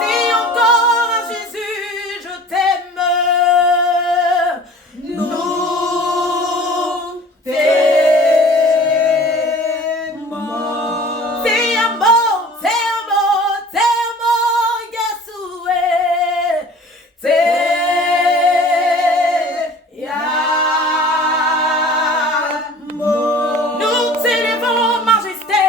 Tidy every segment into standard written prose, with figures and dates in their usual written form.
Dis encore à Jésus, je t'aime. Nous t'aimons. T'aimons, t'aimons, t'aimons, Yeshua. Nous t'élevons, majesté.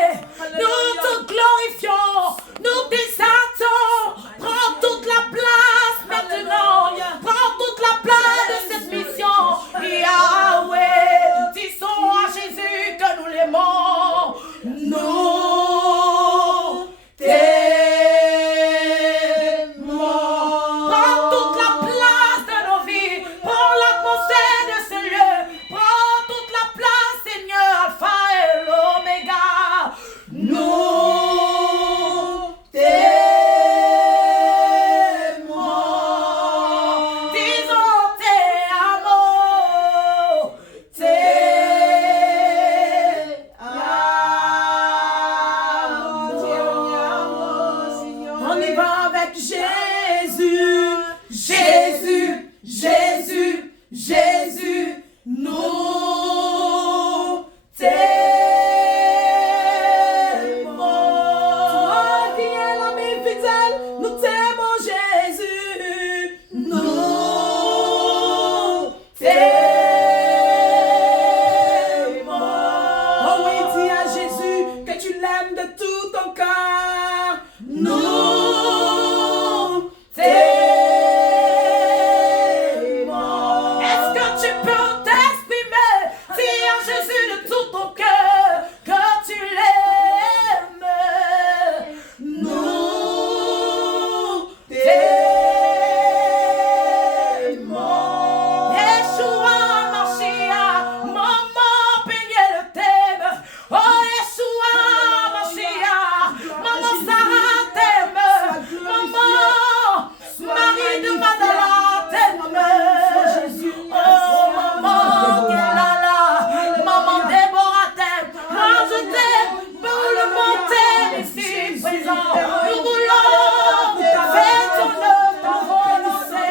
Nous te glorifions. Nous t'exaltons. Prends toute la place maintenant. Prends toute la place de cette mission. Yahweh, disons à Jésus que nous l'aimons. Nous t'aimons. Prends toute la place de nos vies. Prends l'atmosphère de ce lieu. Prends toute la place, Seigneur, Alpha et l'Oméga. Nous t'aimons. Disons t'aimons. On y va avec Jésus. Jésus, Jésus, Jésus. Nous t'aimons. Toi qui es l'ami fidèle, nous t'aimons, Jésus. Nous t'aimons. Oh oui, dis à Jésus que tu l'aimes de tout ton cœur. Nous t'aimons. Est-ce que tu peux t'exprimer? Dis à Jésus de tout ton cœur que tu l'aimes. Nous t'aimons. Yeshua Mashiach, maman Peniel t'aime. Oh Yeshua Mashiach, maman Sarah t'aime. Maman Marie de Magdala t'aime. Oh maman Kelala, maman Déborah t'aime. Moi je t'aime, pour le monde t'aime ici présent. Nous voulons faire ton œuvre, ta volonté.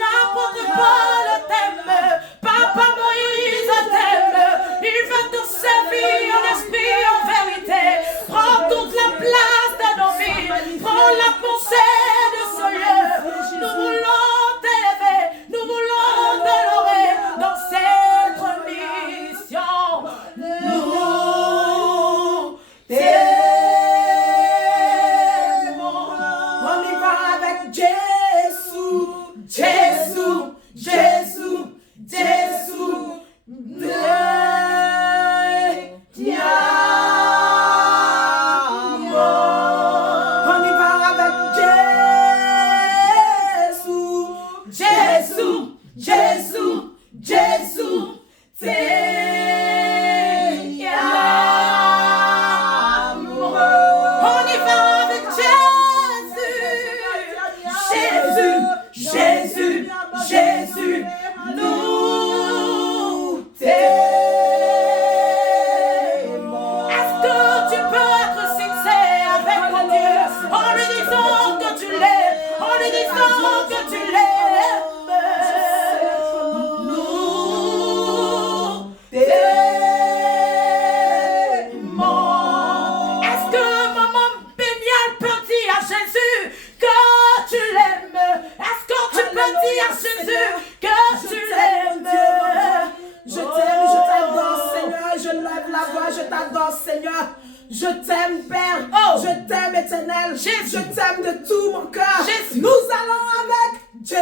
L'apôtre Paul t'aime, Papa Moïse t'aime, il veut te servir en esprit, en vérité. Prends toute la place de nos vies, prends l'atmosphère de ce lieu. Nous voulons t'élever, nous voulons t'honorer dans cette mission. Nous t'aimons. On y va avec Jésus, Jésus, Jésus, Jésus. On y va avec Jésus, Jésus, Jésus, Jésus. On y va avec Jésus, Jésus, Jésus, nous t'aimons. Est-ce que tu peux être sincère avec ton Dieu en lui disant que tu l'aimes, en lui disant que tu l'aimes? Nous t'aimons. Est-ce que maman Bénial peut dire à Jésus que tu l'aimes? Est-ce que tu peux dire à Jésus que tu l'aimes? Je t'aime, je t'adore, Seigneur. Je lève la voix, je t'adore, Seigneur. Je t'aime, Père. Je t'aime, Éternel. Je t'aime de tout mon cœur. Nous allons avec Jésus.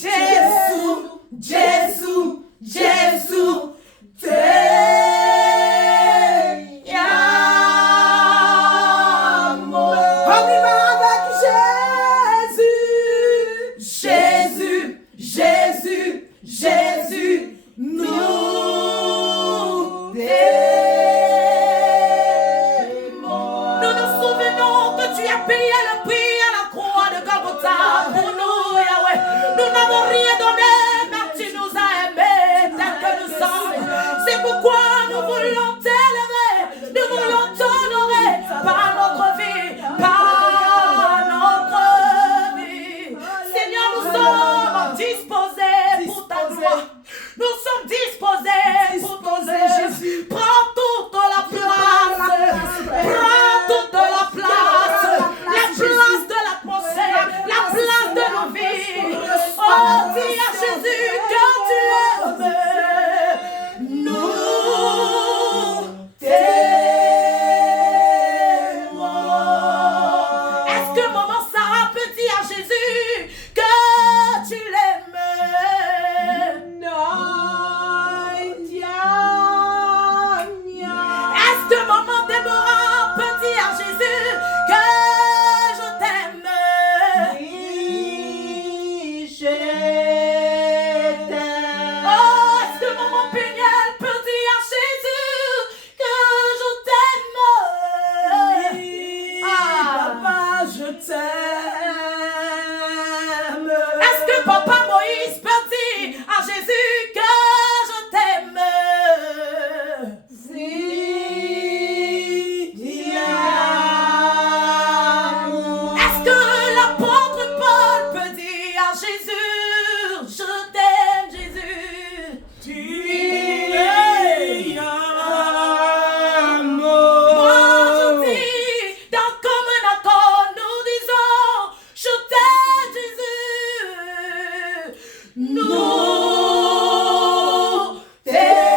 Jésus, Jésus, Jésus. T'aimons. On y va avec Jésus. Jésus, Jésus, Jésus. Nous t'aimons. Nous nous souvenons que tu as payé le prix t'aime. Est-ce que Papa Moïse peut dire à Jésus que je t'aime? Si, est-ce que l'apôtre Paul peut dire à Jésus, je t'aime Jésus? Moi je dis, dans comme un accord, nous disons, je t'aime Jésus. Nous t'aimons.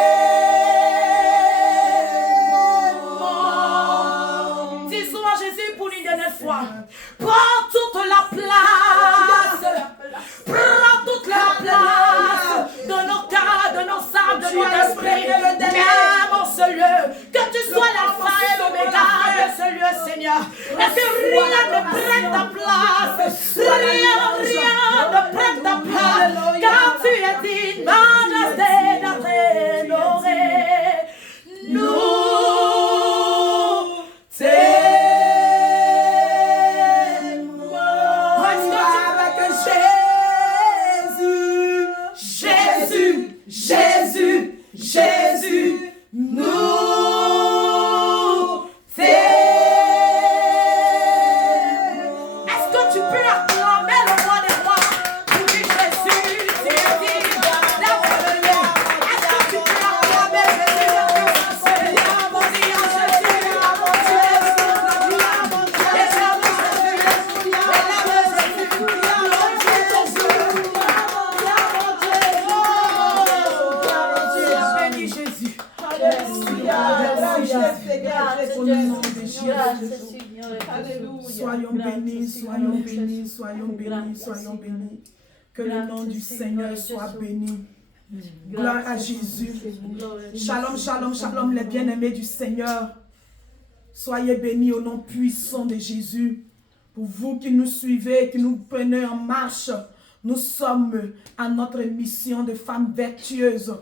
Disons à Jésus pour une dernière fois, prends toute la place. Prends toute la place de nos cœurs, de nos âmes, de nos esprits. Viens mon ce lieu, que tu sois l'alpha et l'oméga de ce lieu, Seigneur. Et que rien ne prenne ta place. Rien ne prenne ta place. Car tu es digne, majesté d'être honoré. Nous Jésus, Jésus, nous t'aimons. Est-ce que tu peux acclamer le roi des rois pour dire Jésus, tu es digne d'être élevé? Est-ce que tu peux acclamer Jésus pour dire Jésus, bénis Jésus. Soyons bénis, soyons bénis, soyons bénis, soyons bénis. Que le nom du Seigneur soit béni. Gloire à Jésus. Shalom, shalom, shalom, les bien-aimés du Seigneur. Soyez bénis au nom puissant de Jésus. Pour vous qui nous suivez, qui nous prenez en marche, nous sommes à notre mission de femmes vertueuses.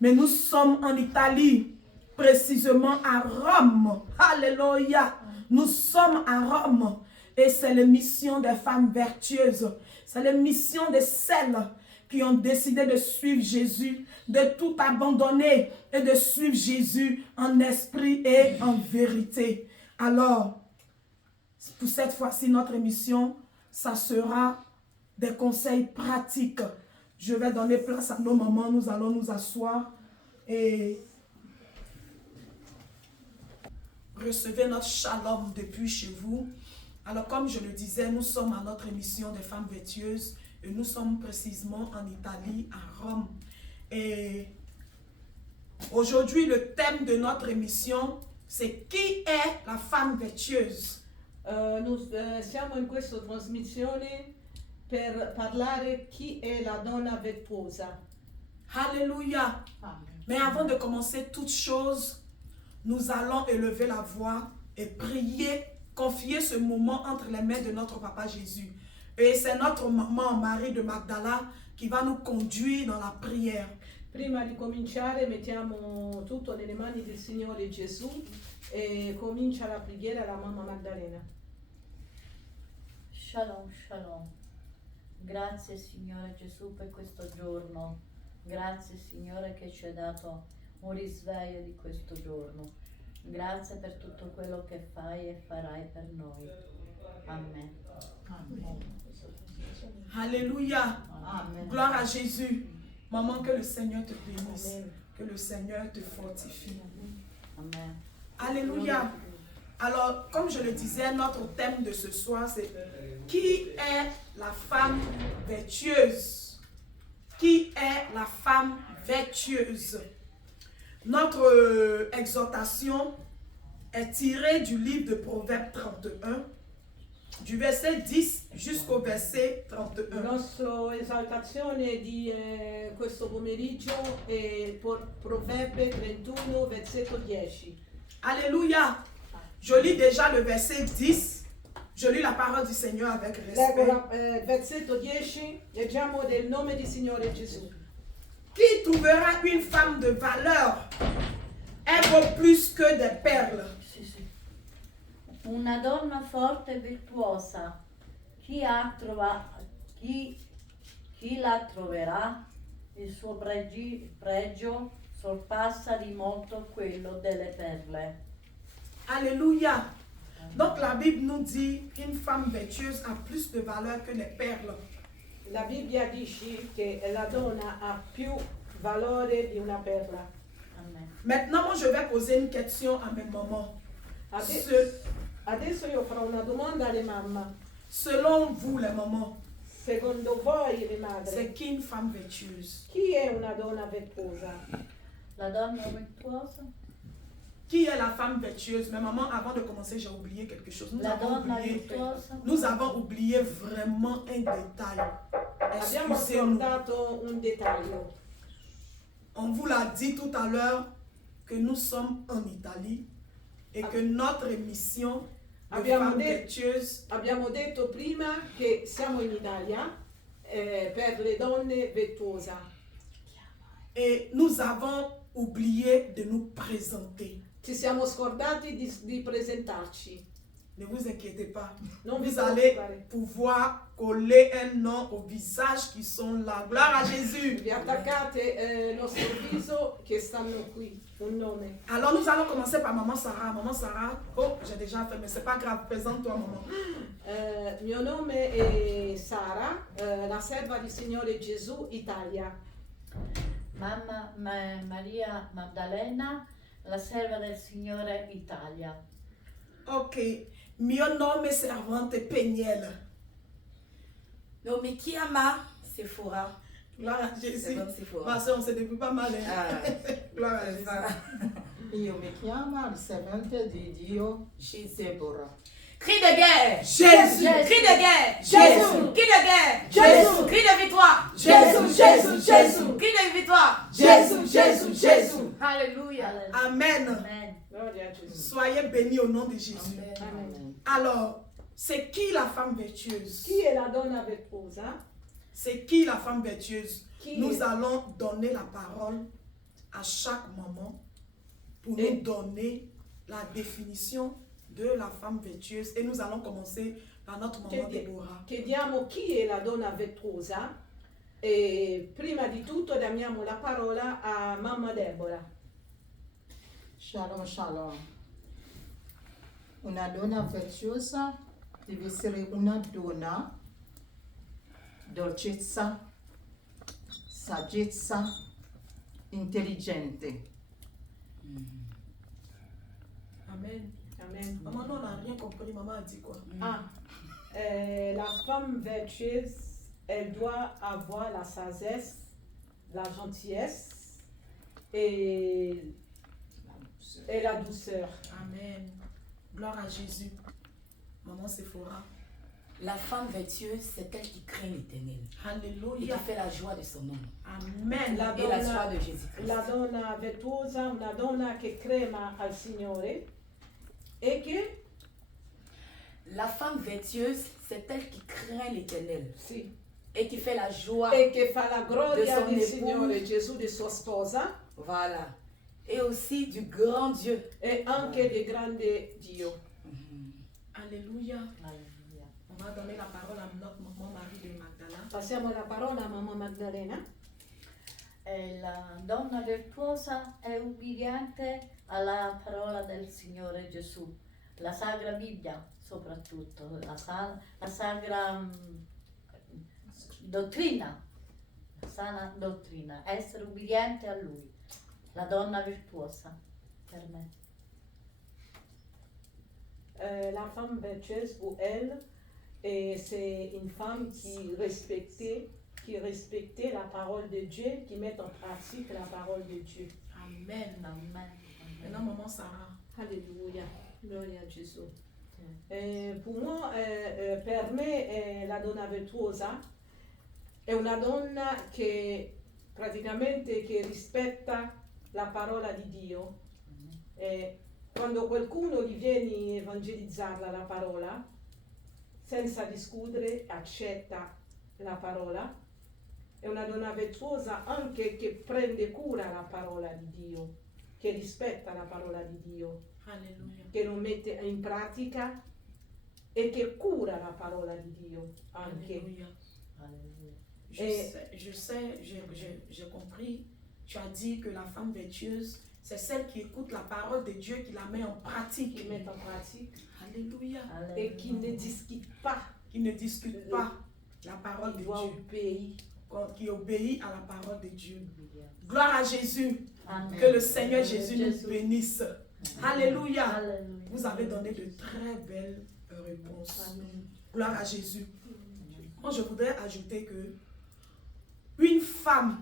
Mais nous sommes en Italie, précisément à Rome. Alléluia. Nous sommes à Rome. Et c'est la mission des femmes vertueuses. C'est la mission de celles qui ont décidé de suivre Jésus, de tout abandonner et de suivre Jésus en esprit et en vérité. Alors, pour cette fois-ci, notre mission, ça sera des conseils pratiques. Je vais donner place à nos mamans, nous allons nous asseoir et recevez notre shalom depuis chez vous. Alors, comme je le disais, nous sommes à notre émission des femmes vertueuses et nous sommes précisément en Italie, à Rome. Et aujourd'hui, le thème de notre émission, c'est qui est la femme vertueuse? Siamo in questa trasmissione per parlare chi è la donna virtuosa. Alléluia. Mais avant de commencer toute chose, nous allons élever la voix et prier, confier ce moment entre les mains de notre Papa Jésus. Et c'est notre maman Marie de Magdala qui va nous conduire dans la prière. Prima di cominciare mettiamo tutto nelle mani del Signore Gesù e comincia la preghiera la mamma Maddalena. Shalom, shalom. Grazie Signore Gesù per questo giorno. Grazie Signore che ci hai dato un risveglio di questo giorno. Grazie per tutto quello che fai e farai per noi. Amen. Amen. Alléluia. Amen. Gloire à Jésus. Maman, que le Seigneur te bénisse. Amen. Que le Seigneur te fortifie. Amen. Alléluia. Alors, comme je le disais, notre thème de ce soir, c'est qui est la femme vertueuse? Qui est la femme vertueuse? Notre exhortation est tirée du livre de Proverbes 31, du verset 10 jusqu'au verset 31. La nostra esaltazione di questo pomeriggio è Proverbe 31, versetto 10. Alléluia. Je lis déjà le verset 10. Je lis la parole du Seigneur avec respect. Versetto 10, leggiamo del nome di Signore Gesù. Qui trouvera une femme de valeur? Elle vaut plus que des perles. Una donna forte e virtuosa, chi la troverà? Il suo pregio sorpassa di molto quello delle perle. Alléluia. Donc la Bible nous dit qu'une femme vertueuse a plus de valeur que les perles. La Bibbia dice che la donna ha più valore di una perla. Amen. Maintenant, moi, je vais poser une question à mes mamans. Adesso io farò una domanda alle mamme. Selon vous, les mamans, Secondo voi le madri, c'est qui une femme vertueuse? chi è una donna virtuosa? La donna virtuosa? Qui est la femme vertueuse? Mais maman, avant de commencer, j'ai oublié quelque chose. La donna virtuosa? Nous avons oublié vraiment un détail. Abbiamo Excusez-nous. scordato un dettaglio. On vous l'a dit tout à l'heure que nous sommes en Italie et que notre émission de Abbiamo femmes detto- vertueuses Abbiamo detto prima che siamo in Italia per le donne virtuose. et nous avons oublié de nous présenter. Ci siamo scordati di presentarci. Ne vous inquiétez pas. Non vi Vous allez preoccupare. pouvoir coller un nom au visage qui sont là. Gloire à Jésus. Vi attaccate lo sorriso che stanno qui, un nome. Alors nous allons commencer par Maman Sarah. Maman Sarah, oh j'ai déjà fait mais c'est pas grave, présente-toi maman. Mio nome è Sara, la serva di Signore Gesù, Italia. Mamma Maria Maddalena, la serva del Signore Italia. Ok, mio nome servante Peniel. Nome chiama Sephora. Gloire à Jésus. C'est comme Sephora. Ma soeur, on se débrouille pas mal. Hein? Ah, Gloire à Jésus. Io mi chiamo il servente di Dio Deborah. Cri de guerre. Jésus. Cri de guerre. Jésus. Cri de guerre. Jésus. Cri de victoire. Jésus, Jésus, Jésus. Cri de victoire. Jésus, Jésus, Jésus. Alléluia. Amen. Amen. Gloria a Gesù. Soyez bénis au nom de Jésus. Amen. Alors, c'est qui la femme vertueuse? Chi è la donna virtuosa? C'est qui la femme vertueuse? Qui Nous est- allons donner la parole à chaque maman pour Et- nous donner la définition de la femme vertueuse. Et nous allons commencer par notre maman Che- Déborah. Chiediamo chi è la donna virtuosa e prima di tutto diamo la parola a mamma Deborah. Shalom, shalom. Una donna virtuosa deve essere una donna dolcezza, saggezza, intelligente. Amen. Amen. Maman, non, on n'a rien compris. Maman a dit quoi? Ah, la femme vertueuse, elle doit avoir la sagesse, la gentillesse et la douceur. Amen. Gloire à Jésus. Maman Sephora. La femme vertueuse, c'est elle qui craint l'Éternel et qui Alléluia. fait la joie de son nom Amen. La et la donna, joie de Jésus-Christ. la donna virtuosa, una donna che crema al Signore e che, La femme vertueuse, c'est elle qui craint l'Éternel sì, et qui fait la joie. e che fa la gloria De son del époux. Signore Gesù, di sua sposa, Voilà. Et aussi du grand Dieu. e anche del grande Dio. Alléluia. Alleluia. On va donner la parole à notre maman Marie de Magdala. Passiamo la parola a mamma Maddalena. La donna virtuosa è ubbidiente alla parola del Signore Gesù, la Sacra Bibbia soprattutto, la Sacra Dottrina, la sana dottrina, essere ubbidiente a Lui, la donna virtuosa per me. La femme vertueuse pour elle, et c'est une femme qui respectait la parole de Dieu, qui met en pratique la parole de Dieu. Amen. Amen. Maintenant, maman Sarah. Alléluia, gloria a Gesù. Per me la donna virtuosa è una donna che praticamente che rispetta la parola di Dio. Quando qualcuno gli viene a evangelizzarla la parola, senza discutere, accetta la parola. È una donna virtuosa anche che prende cura la parola di Dio, che rispetta la parola di Dio. Alleluia. che lo mette in pratica e che cura la parola di Dio anche. Alléluia. Alleluia. J'ai compris. Tu as dit que la femme vertueuse, c'est celle qui écoute la parole de Dieu, qui la met en Qui pratique. met en pratique Alléluia. et qui ne discute pas, Qui ne discute pas la parole de qui doit Dieu, obéir. qui obéit à la parole de Dieu. Alleluia. Gloire à Jésus. Amen. Que le Seigneur Jésus nous Jésus. bénisse. Alléluia. Alléluia. Vous avez donné de très belles réponses. Amen. Gloire à Jésus. Moi, je voudrais ajouter que une femme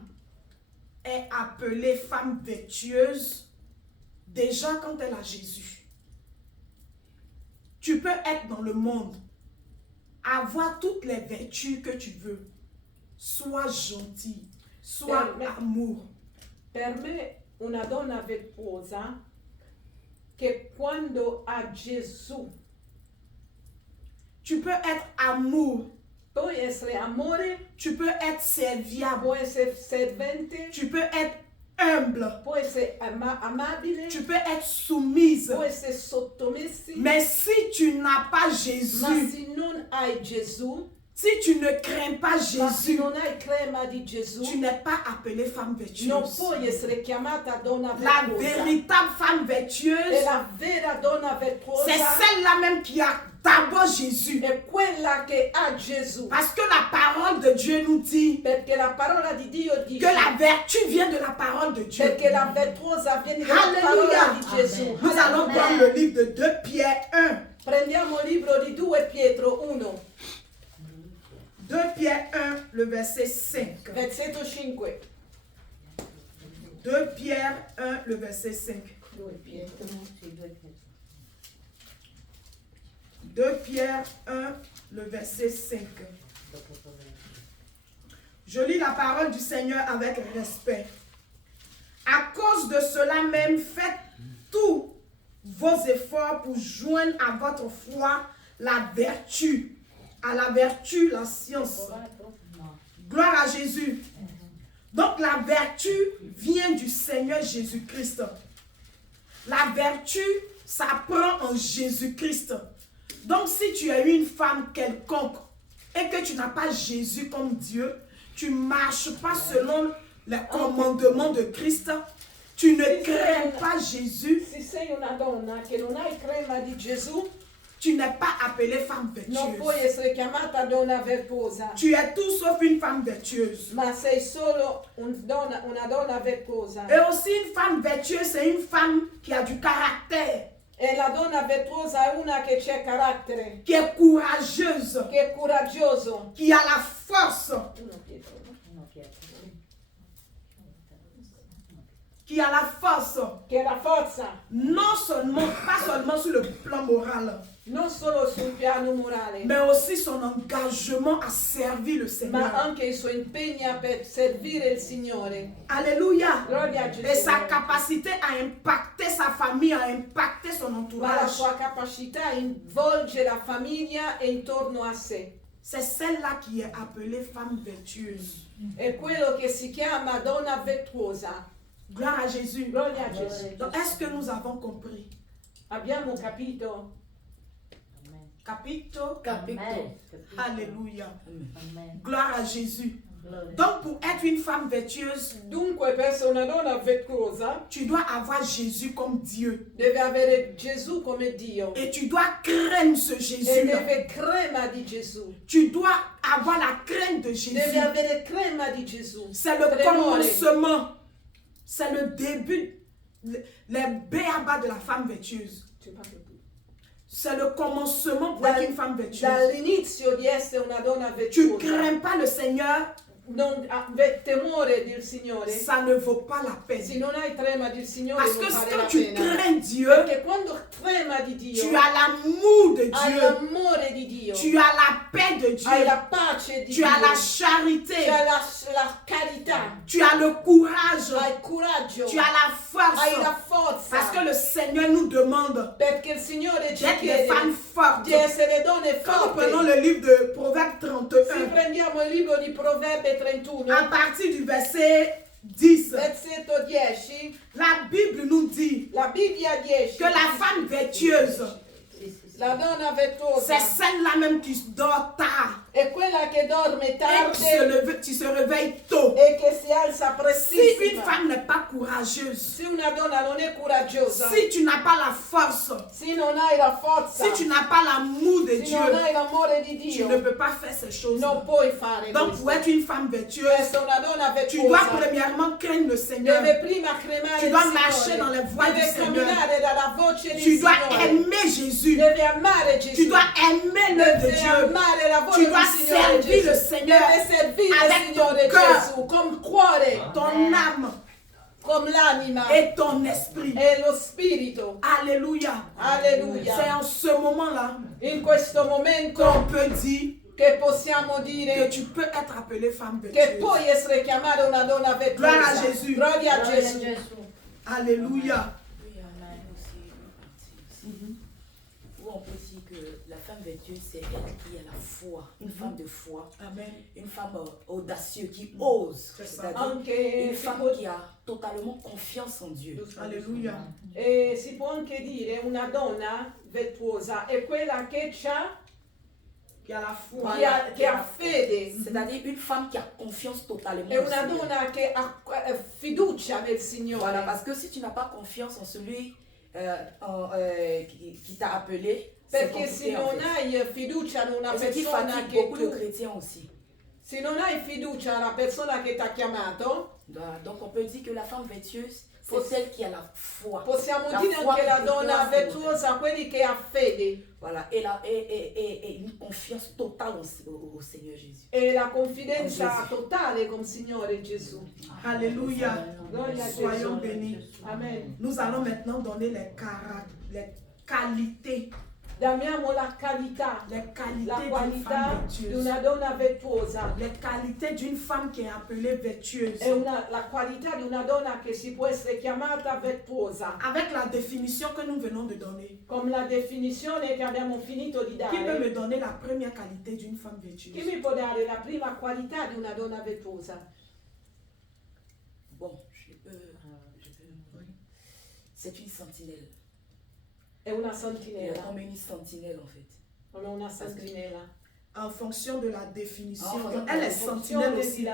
est appelée femme vertueuse déjà quand elle a Jésus. Tu peux être dans le monde, avoir toutes les vertus que tu veux. Sois gentil, sois Mais- amour. Per me una donna virtuosa che quando ha Gesù, Tu peux être amour, puoi essere amore, tu peux être serviable, puoi essere servente, tu peux être humble, puoi essere amabile, tu peux être soumise. puoi essere sottomessi, Mais si tu n'as pas ma Jésus, se non hai Gesù, si tu ne crains pas ma se Jésus, non hai crema di Gesù, tu n'es pas appelée femme non vertueuse. puoi essere chiamata donna La virtuosa. véritable femme E vertueuse, la vera donna c'est virtuosa celle-là même qui a d'abord Jésus. è quella che ha Gesù. Parce que la parole de Dieu nous dit Perché la parola di Dio que dice la vertu vient de la parole de Dieu. perché la virtuosa viene dalla Alléluia. parola di Gesù. Nous allons prendre le livre de 2 Pierre 1. Prendiamo il libro di 2 Pietro 1, 2 Pierre 1, le verset 5. versetto 5. 2 Pierre 1, le verset 5. 2 Pietro. Sì, 2 Pietro. 2 Pierre 1, le verset 5. Dopo proverbo. Je lis la parole du Seigneur avec respect. À cause de cela même, faites tous vos efforts pour joindre à votre foi la vertu. À la vertu, la science. No. Gloire à Jésus. Donc la vertu vient du Seigneur Jésus-Christ. La vertu s'apprend en Jésus-Christ. Donc si tu es une femme quelconque et que tu n'as pas Jésus comme Dieu, tu ne marches pas selon les commandements de Christ, tu ne crains pas Jésus, Se sei una donna che non hai crema di Gesù, tu n'es pas appelée femme non puoi vertueuse. essere chiamata donna virtuosa, Tu es tout sauf une femme vertueuse. ma sei solo una donna virtuosa. Et aussi une femme vertueuse, c'est une femme qui a du caractère, E la donna virtuosa è una che c'è carattere, qui est courageuse, che è coraggioso. qui a la force, 1 Pietro, no? No, Pietro. qui a la force, Che ha la forza, non seulement, pas seulement sur le plan moral, non solo sul piano morale, mais aussi son engagement à servir le ma Seigneur. anche il suo impegno per servire il Signore. Alléluia. Gloria a Et Gesù. sa capacité à impacter sa famille, à impacter son Ma la entourage, sua capacità involge la famiglia e intorno a sé. c'est celle-là qui est appelée femme vertueuse. È quello che si chiama donna virtuosa. Gloire à Jésus. Gloria a Gesù. Donc, est-ce que nous avons compris? Abbiamo capito? Amen. Capito? Amen. Capito? Alléluia. Amen. Gloire à Jésus. Gloria. Donc, pour être une femme vertueuse, Dunque, per essere una donna virtuosa, tu dois avoir Jésus comme Dieu. deve avere Gesù come Dio. Et tu dois craindre ce E Jésus-là. deve crema di Gesù. Tu dois avoir la crainte de Jésus. Deve avere crema di Gesù. C'est le Tremore. commencement. C'est le début. Les béabas de la femme vertueuse. C'est le commencement pour être une femme vertueuse. Dall'inizio di essere una donna Tu ne virtuosa, crains pas le Seigneur, non temore del Signore. ça ne vaut pas la peine. Se non hai trema del Signore Parce non que vale quand la tu pena. crains Dieu, Perché quando trema di Dio, tu as l'amour de hai Dieu, l'amore di Dio, tu as la paix de hai Dieu, la pace di tu Dio, as la tu charité, hai la carità, tu as le courage, hai il coraggio, tu as la hai la force. Parce que forza. le Seigneur nous demande Perché il Signore ci d'être des chiede femmes fortes. di essere donne Quand nous prenons forti. le livre de Proverbes Se 31, prendiamo il libro di Proverbi 31, à partir du verset 10. versetto 10, La Bible nous dit la Bibbia 10, que la femme vertueuse, la donna c'est virtuosa celle-là même qui dort tard è quella che dorme et tardi qui se réveille tôt. e che si alza Si une prestissima. femme n'est pas courageuse, Se una donna non è coraggiosa, si tu n'as pas la force, se non hai la forza, si tu n'as pas l'amour de se Dieu, non hai l'amore di tu ne Dio, peux pas faire ces choses. non puoi fare Donc pour questo. être une femme vertueuse, Essere una donna tu dois virtuosa premièrement craindre le Seigneur. deve prima cremare Tu il dois marcher dans Signore, les voies du deve Seigneur. camminare dalla voce del Tu dois Signore, aimer Jésus. deve amare Tu Gesù, dois aimer l'œuvre de deve Dieu. amare la voce Tu del dois Signore servir le Gesù, Seigneur deve servire avec il Signore ton cœur. Gesù con cuore, Ton âme con l'anima et ton esprit. e lo spirito. Alléluia. C'est Alleluia. en ce moment-là In questo momento qu'on peut dire che possiamo que dire tu peux être appelée femme che vertueuse. puoi essere chiamata una donna Gloire à virtuosa. Jésus. Gloria a Gloria a Gesù. Gesù. Alléluia. Oui, amen aussi une partie aussi. Où on peut dire que la femme vertueuse, c'est elle qui a la foi, une femme de foi, Amen. une femme audacieuse qui ose, C'est ça. c'est-à-dire Anche une si femme può, qui a totalement confiance en Dieu. Alléluia. si può anche dire una donna virtuosa è quella che ha Qui a la foi. che ha fede. C'est-à-dire une femme qui a confiance totalement È en una Seigneur. donna che ha fiducia nel Voilà, Signore. parce que si tu n'as pas confiance en celui qui t'a appelé, c'est Perché se compliqué en non fait. hai fiducia in una Et ce qui persona fatigue che beaucoup de tu, chrétiens aussi. se non hai fiducia nella persona che ti ha chiamato, Voilà, donc on peut dire que la femme vertueuse, c'est Poss- celle qui a la foi. possiamo La dire foi anche che la ti donna place virtuosa, quelli che ha fede. Voilà, et une confiance totale au Seigneur Jésus. E la confidenza Gesù. totale con Signore Gesù. Alléluia. Gloria a Soyons Gesù. bénis. Amen. Nous allons maintenant donner les qualités. Diamo la qualità, Les qualités la d'une qualità femme di vertueuse. una donna virtuosa. Les qualités d'une femme qui est appelée vertueuse. È la qualità di una donna che si può essere chiamata virtuosa. Avec la définition que nous venons de donner, Con la definizione che abbiamo finito di qui peut me dare, donner la première qualité d'une femme chi vertueuse? mi può dare la prima qualità di una donna virtuosa? Bon, oui. C'est une sentinelle. È una Elle est sentinella, comme une sentinelle en fait. non è una sentinella. En fonction de la définition. En Donc, elle est sentinelle aussi.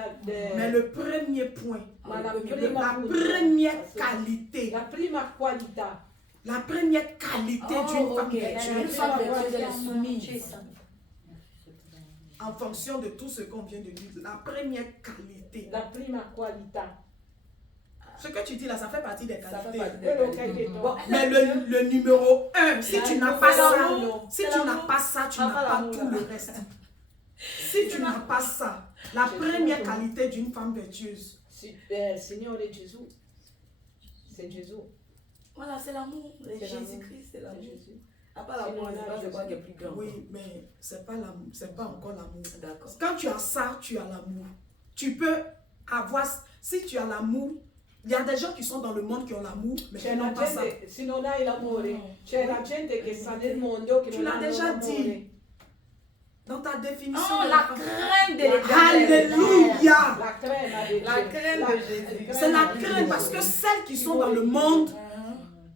Mais le premier point, Ma la le premier prima la punto- première qualité, la prima qualità, la première qualité Oh, d'une femme ok. vertueuse, Une femme vertueuse, elle est soumise. en fonction de tout ce qu'on vient de dire, la première qualité. la prima qualità. Ce que tu dis là, ça fait partie des Ça fait qualités. partie des Quello che hai qualités. detto. Bon, Mais le numéro 1, si tu n'as pas ça, l'amour. si tu n'as pas ça, tu n'as pas tout le reste. Si tu n'as pas ça, la première qualité d'une femme vertueuse, Signore Gesù, c'est Gesù. voilà, c'est l'amour. C'est Jésus-Christ, c'est C'est l'amour. Gesù. À part l'amour, je ne sais pas c'est quoi qui est plus grand. oui, mais c'est pas l'amour, c'est pas encore l'amour. D'accord. Quand tu as ça, tu as l'amour. Tu peux avoir, si tu as l'amour, il y a des gens qui sont dans le monde qui ont l'amour, mais qui C'è la n'ont pas ça. gente, se non hai l'amore, No. c'è la gente che sta nel mondo che Tu non l'as hanno déjà l'amore. dit. Dans ta définition Oh, de la femme. crainte de l'éternel. Alléluia. La crema di La crème de Jésus. C'est la crainte parce que celles qui sont dans le monde,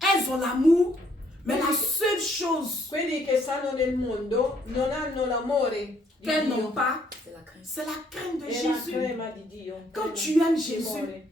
elles ont l'amour, mais la seule chose Quelli che stanno nel mondo non hanno l'amore di qu'elles n'ont Dio. pas, C'est la crainte. c'est la crainte de È la Jésus. crema di Dio. Quand Crema tu di aimes timore. Jésus,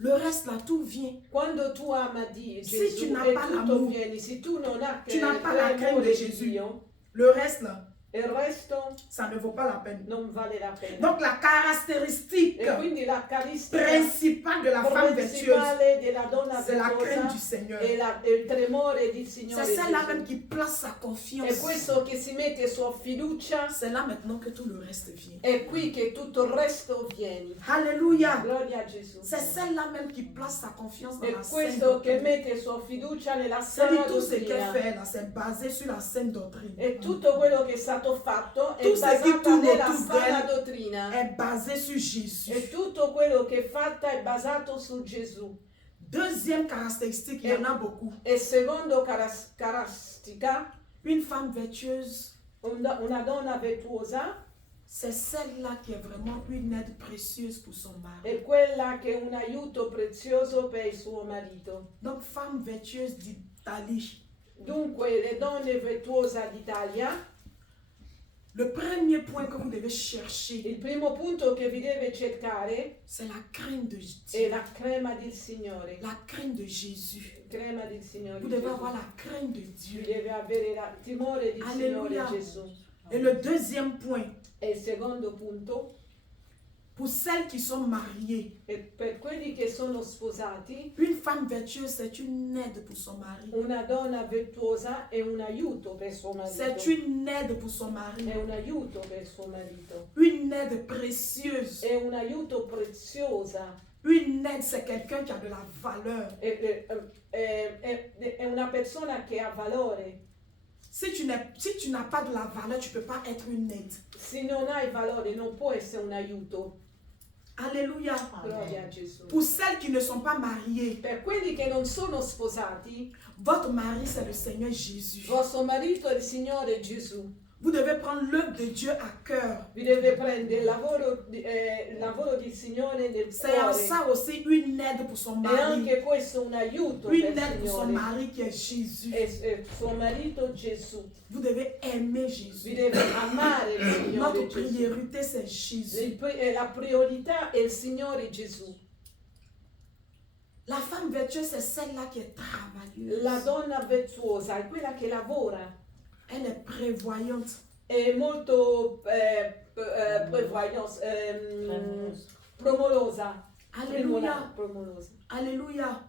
le reste là, tout vient. Quando tu ama Dio, Si Gesù, tu n'as e pas tutto l'amour, viene, se tu non hai tu n'as pas la crème l'amore de di Jésus. Dio, Le reste là, il resto ça ne vaut pas la peine. non vale la pena. Donc la caractéristique E quindi la caratteristica principale de la femme vertueuse, principale della donna c'est la crainte du virtuosa Seigneur. è il tremore del Signore C'est celle-là Gesù. même qui place sa È confiance. questo che si mette sua fiducia, C'est là maintenant que tout le reste vient. è qui che tutto il resto viene. Alléluia. Gloria a Gesù. C'est celle-là même qui place sa confiance dans È la saine questo che doctrine. mette sua fiducia nella C'est-à-dire sana tout ce qu'elle dottrina. fait là, c'est basé sur la saine doctrine. E tutto quello che è stato fatto è Tout ce qui basato tourne nella autour sana d'elle dottrina. est basé sur Jésus. E tutto quello che è fatta è basato su Gesù. Deuxième caractéristique, il y en a beaucoup. E secondo caratteristica, Une femme vertueuse, una donna virtuosa c'est celle-là qui est vraiment une aide précieuse pour son mari. è quella che è un aiuto prezioso per il suo marito. Donc, femme vertueuse d'Italie. Dunque, le donne virtuose d'Italia, Le premier point que vous devez chercher, il primo punto che vi deve cercare c'est la crainte de è Dieu. la crema del Signore. La crainte de Jésus. Crema del Signore Vous devez Gesù. avoir la crainte de Tu Dieu. devi avere il timore del Alleluia. Signore Gesù. Et le deuxième point, E il secondo punto, pour celles qui sont mariées, è per quelli che sono sposati, une femme vertueuse, c'est une aide pour son mari. una donna virtuosa è un aiuto per suo C'est marito. une aide pour son mari. È un aiuto per suo marito. Une aide précieuse. È un aiuto preziosa. Une aide, c'est quelqu'un qui a de la valeur. È una persona che ha valore. Si tu n'as pas de la valeur, tu ne peux pas être une aide. Se non hai valore non può essere un aiuto. Alléluia. Gloria a Gesù. Pour celles qui ne sont pas mariées, Per quelli che non sono sposati, votre mari, c'est le Seigneur Jésus. vostro marito è il Signore Gesù. Vous devez prendre l'œuvre de Dieu à cœur. Vi deve prendere il lavoro del Signore nel C'est en cuore. ça aussi une aide pour son E mari. anche questo è un aiuto Une per il aide pour son Signore. mari qui est Jésus. E suo marito Gesù. Vous devez aimer Vi Jésus. deve amare il Signore Notre Gesù. priorité, c'est Jésus. La priorità è il Signore Gesù. La femme vertueuse, c'est celle-là qui est travailleuse. La donna virtuosa è quella che lavora. Elle est prévoyante. È molto promolosa. Alléluia. Promolosa. Alléluia.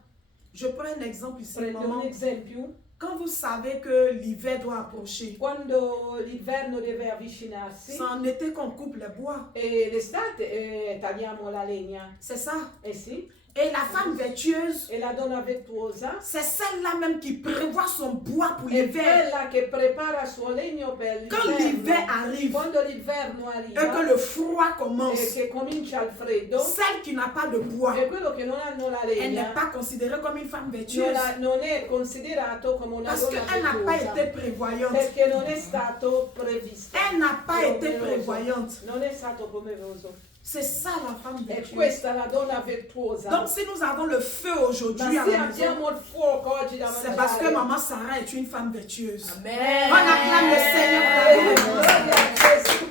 Je prends un exemple ici, Prendo un maman. esempio. Quand vous savez que l'hiver doit approcher, Quando l'inverno deve avvicinarsi c'est en été qu'on coupe les bois. e l'estate tagliamo la legna. C'est ça. Eh sì. Et la femme vertueuse, E la donna virtuosa c'est celle-là même qui prévoit son bois pour è l'hiver. quella che prepara il suo legno per Quand l'hiver l'inverno. arrive Quando l'inverno et que arriva le froid e commence, che comincia il freddo, celle qui n'a pas de bois, e quello che non hanno la elle legna n'est pas considérée comme une femme vertueuse. non è considerato come una Parce donna qu'elle n'a pas virtuosa, été prévoyante. perché non è stato previsto. Elle n'a pas été Poderoso. prévoyante. Non è stato poderoso. C'est ça la femme E vertueuse. questa è la donna virtuosa. Donc si nous avons le feu Ma aujourd'hui à se la maison, abbiamo il fuoco oggi da c'est parce que mangiare, maman Sarah est une femme vertueuse. Amen. On acclame le Seigneur pour la vie de maman. Gloria a Gesù.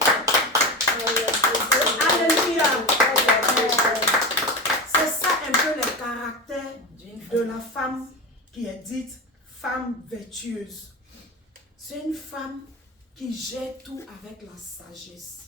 Gloria a Gesù. Alléluia. Gloria a Gesù. C'est ça un peu le caractère de la femme qui est dite femme vertueuse. C'est une femme qui gère tout avec la sagesse.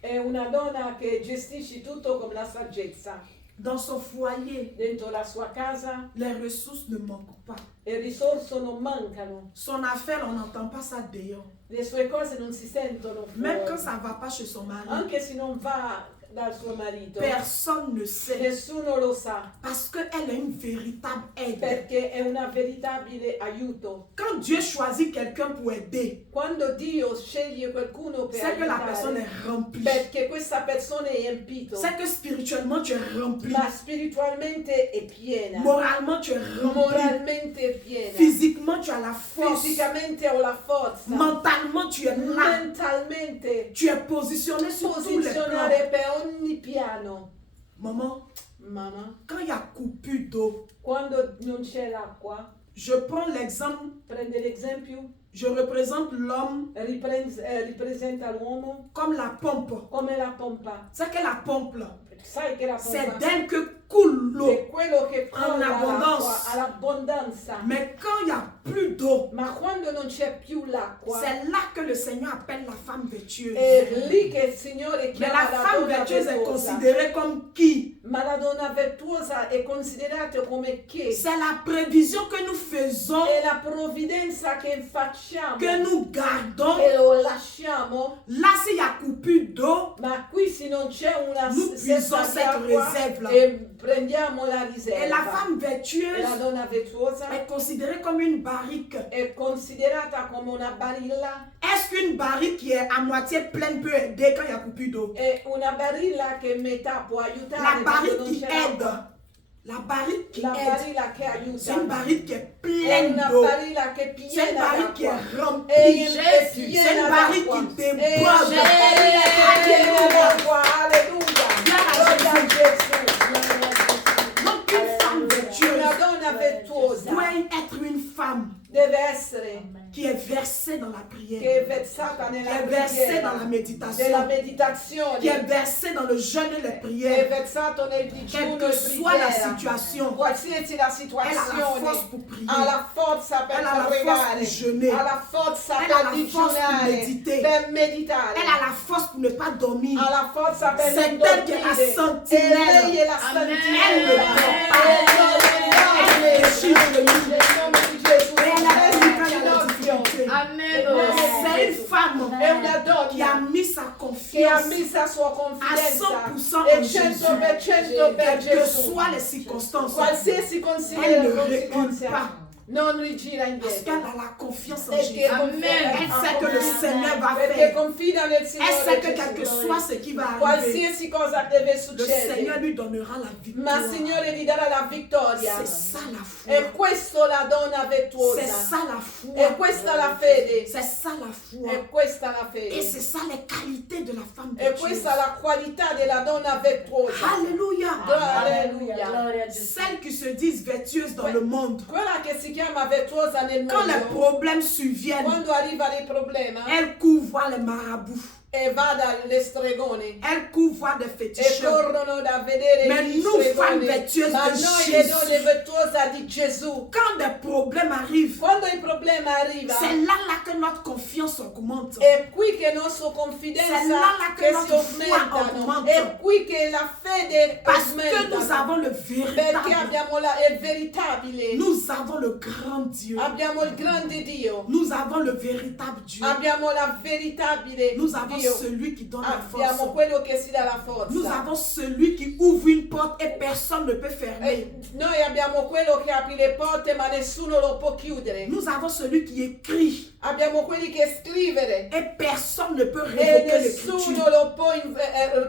È una donna che gestisce tutto con la saggezza. Dans son foyer, Dentro la sua casa les ressources ne manquent pas. le risorse non mancano. Son affaire, on n'entend pas ça dehors. Le sue cose non si sentono Même quand fuori. ça ne va pas chez son mari, Anche se non va dal suo marito. personne ne sait. Nessuno lo sa. Parce qu'elle est une véritable aide. Perché è una veritabile aiuto. Quand Dieu choisit quelqu'un pour aider, Quando Dio sceglie qualcuno per c'est que la personne aiutare, est remplie. perché questa persona è empito, C'est que spirituellement tu es rempli. ma spiritualmente è piena, Moralement tu es rempli. moralmente è piena, Physiquement tu as la force. fisicamente ho la forza, Mentalement tu es là. mentalmente Tu es positionné sur tous les plans. posizionare per ogni piano. Maman, Mamma, quand il y a coupure d'eau, quando non c'è l'acqua, je prends l'exemple, prende l'esempio, je représente l'homme ripresenta l'uomo comme la pompe. come la pompa. C'est que la pompe là, Sai che la c'est pompa d'elle que coule l'eau. è quello che En colla abbondanza. l'acqua all'abbondanza. Mais quand il n'y a plus d'eau, Ma quando non c'è più l'acqua, c'est là que le Seigneur appelle la femme vertueuse. è lì che il Signore Mais chiama la la femme donna vertueuse est virtuosa. considérée comme qui? Ma la donna virtuosa è considerata come che? C'est la prévision que nous faisons, È la provvidenza che facciamo que nous gardons. e lo lasciamo. Là, s'il y a coupure d'eau, Ma qui se non c'è una nous puisons cette d'acqua réserve-là. e prendiamo la Et la riserva. femme E la vertueuse donna virtuosa est considérée comme une barrique. è considerata come una barilla. Est-ce qu'une barrique qui est à moitié pleine peut aider quand il y a coupure d'eau? È una barilla che metà può aiutare La quando barrique non qui c'è aide, l'acqua. La barrique qui la aide. barilla che C'est une aiuta, barrique qui est è pleine una d'eau. barilla che è C'est une piena barrique qui d'acqua. est È remplie. è C'est une piena barrique d'acqua. qui È una déborde. barilla che è piena d'acqua. Alleluia. Gloria a Gesù. Donc une femme vertueuse Una donna virtuosa doit être une femme deve essere qui est versée dans la che prière, è versata qui nella est versée dans la preghiera, méditation, nella qui est meditazione, versée dans le jeûne et les che è prières. versato nel Quelle digiuno que e soit la preghiera. situation, Qualsiasi la elle a la force situazione, pour prier. ha la forza per Elle a la pregare, force pour jeûner. ha la forza Elle a per la force pour digiunare, méditer. per meditare, Elle a la force pour ne pas dormir. ha la forza per C'est non elle qui est la dormire. E sentinelle. lei è la Amen. Elle ne sentinella. dort pas. Elle déchire le lit. Nel nome di Gesù, Et elle a dit quand il y a des ginocchio. difficultés. Amen. C'est une femme È una qui a donna mis sa che ha confiance messo la sua confidenza 100% e en Jésus. 100% per Quelles que Gesù. soient les circonstances, Qualsiasi elle ne considerazione recule pas. non rigira Parce qu'elle indietro. a la confiance en Perché Jésus. Elle sait que le Seigneur va Perché faire. confida nel Elle sait Signore que quel que Gesù. soit ce qui va arriver, Qualsiasi cosa deve le Seigneur succedere, lui donnera la ma il victoire. Signore gli darà la vittoria. C'est ça la E foi. questo la donna C'est virtuosa. ça la foi. E questa la fede. C'est ça la foi. E questa la Et fede. c'est ça les qualités de la femme E virtueuse. questa la qualità della donna virtuosa. Alléluia. Alleluia. Gloria a Gesù. Celles qui se disent vertueuses dans le monde, Quella che si chiama virtuosa nel quand les mondo, problèmes surviennent, quando arriva il problema elle court voir les marabouts. e va dalle stregone Elle court voir des e féticheurs. corrono da vedere Ma gli nous, femmes stregoni, virtueuses ma de noi le Jésus. donne virtuose di Gesù, Quand des problèmes arrivent, quando il problema arriva, c'est là que notre confiance augmente. è qui che la nostra C'est confidenza là che che si notre foi aumentano, augmente. è qui che la fede Parce que nous aumenta, avons le perché véritable. abbiamo il veritabile, Nous avons le grand Dieu. abbiamo il grande Dio, Nous avons le véritable Dieu. abbiamo la veritabile Nous avons Dio, celui qui donne la abbiamo force. quello che si dà la Nous forza. avons celui qui ouvre une porte et personne ne peut fermer. E noi abbiamo quello che apre le porte ma nessuno lo può chiudere. Nous avons celui qui écrit Abbiamo quelli che scrivere et personne ne peut e révoquer nessuno l'écriture. lo può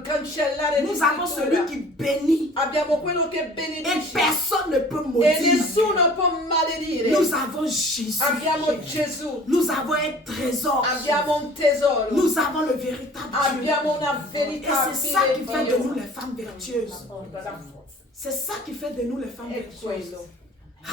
cancellare Nous avons celui l'escritura. qui bénit Abbiamo quello che et benedice personne ne peut e maudire. nessuno può maledire. Nous avons Jésus. Abbiamo Gesù, Nous avons un trésor. abbiamo un tesoro, Nous avons le véritable Dieu. abbiamo una Et verità c'est ça qui fait de nous Dio. les femmes vertueuses. C'est ça qui fait de nous les femmes È vertueuses. quello.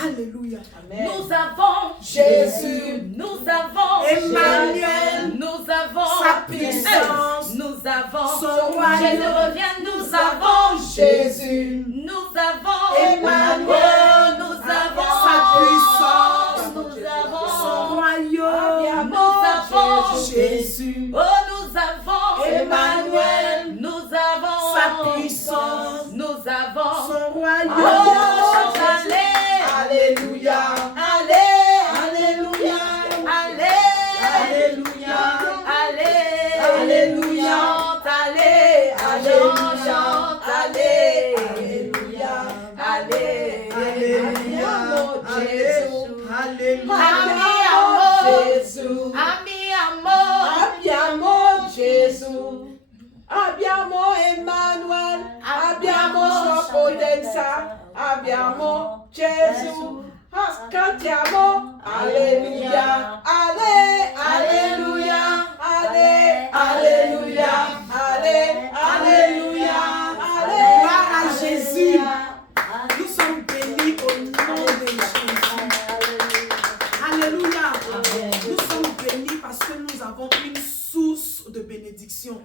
Alléluia. Amen. Nous avons Jésus. Nous avons Emmanuel. Nous avons Sa puissance. Nous avons Son Jésus royaume. revient. Nous avons Jésus. Nous avons Emmanuel. Nous avons Sa puissance. Nous Son avons royaume. Nous avons Jésus. Oh, nous avons Emmanuel. Nous avons Sa puissance. Nous avons Son royaume. Oh, allez, Alléluia. Alléluia. allez, Alléluia. allez, Alléluia. chante, allez, Alléluia. chante, allez, Alléluia. allez, Abbiamo Gesù. Alléluia. Abbiamo Gesù. ami amor, Abbiamo Gesù. Abbiamo Emmanuel. Abbiamo sua potenza. Abbiamo Gesù. Cantiamo. Alleluia. Alleluia. Alleluia. Alleluia. Gloire à Jésus. Nous sommes bénis au nom de Jésus. Alléluia. Nous sommes bénis parce que nous avons une source de bénédiction.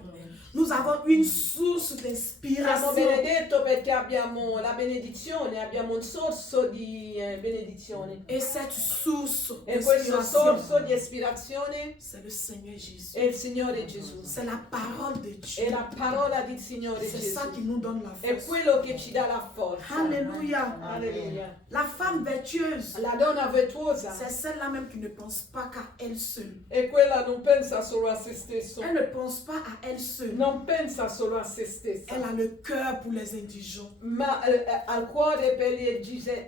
Nous avons une source Siamo d'inspiration. benedetto perché abbiamo la benedizione, abbiamo un sorso di benedizione. Et cette source E questo d'inspiration, sorso di ispirazione c'est le Seigneur Jésus. è il Signore Gesù. C'est la parole de Dieu. È la parola del Signore C'est ça qui Gesù. nous donne la È force. quello che ci dà la forza. Alléluia. Alleluia. La femme vertueuse, La donna virtuosa c'est celle-là même qui ne pense pas qu'à elle seule. è quella che non pensa solo a se stesso. Elle ne pense pas à elle seule. non pensa solo a se stessa, Elle a le cœur pour les indigents. ma ha il cuore per gli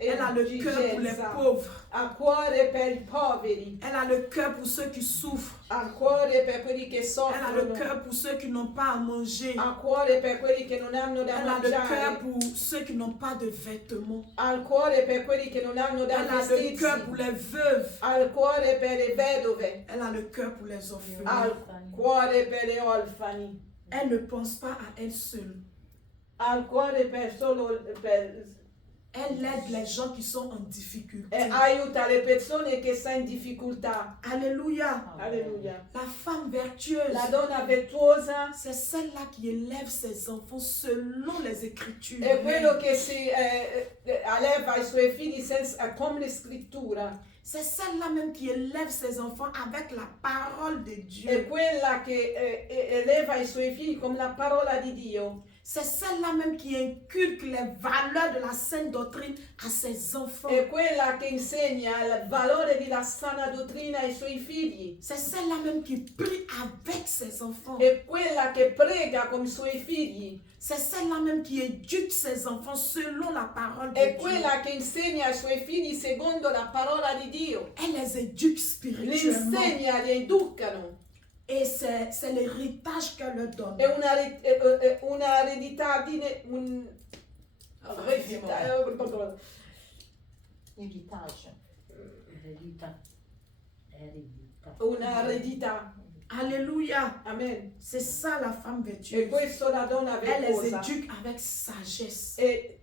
Elle a le cœur pour les esigenza, pauvres. ha il cuore per i poveri, Elle a le cœur pour ceux qui souffrent. ha il cuore per quelli che Elle a le soffrono, cœur pour ceux qui n'ont pas à manger. ha il cuore per quelli che non hanno da Elle a le cœur mangiare, pour ceux qui n'ont pas de vêtements. ha il cuore per quelli che non hanno da Elle a le vestirsi, cœur pour les veuves. ha il cuore per le vedove, Elle a le cœur pour les ha orphelins. il cuore per le orfani, Elle ne pense pas à elle seule. ha il cuore per solo per, Elle aide les gens qui sont en difficulté. e aiuta le persone che sono in difficoltà. Alléluia. Alleluia. La femme vertueuse, La donna virtuosa c'est celle-là qui élève ses enfants selon les Écritures. è quello che si alleva i suoi figli come le scrittura, C'est celle-là même qui élève ses enfants avec la parole de è Dieu. quella che eleva i suoi figli come la parola di Dio, C'est celle-là même qui inculque les valeurs de la sainte doctrine à ses enfants. è quella che insegna il valore della sana dottrina ai suoi figli, C'est celle-là même qui prie avec ses enfants. è quella che prega con i suoi figli, C'est celle-là même qui éduque ses enfants selon la parole de è Dieu. quella che insegna ai suoi figli secondo la parola di Dio, Elle les éduque li spirituellement. insegna, li educano. Et c'est l'héritage qu'elle leur donne. È una eredità di Héritage. Eredità. una eredità. Alléluia. Amen. C'est ça la femme E vertueuse. questo la donna Elle les virtuosa. éduque avec sagesse. E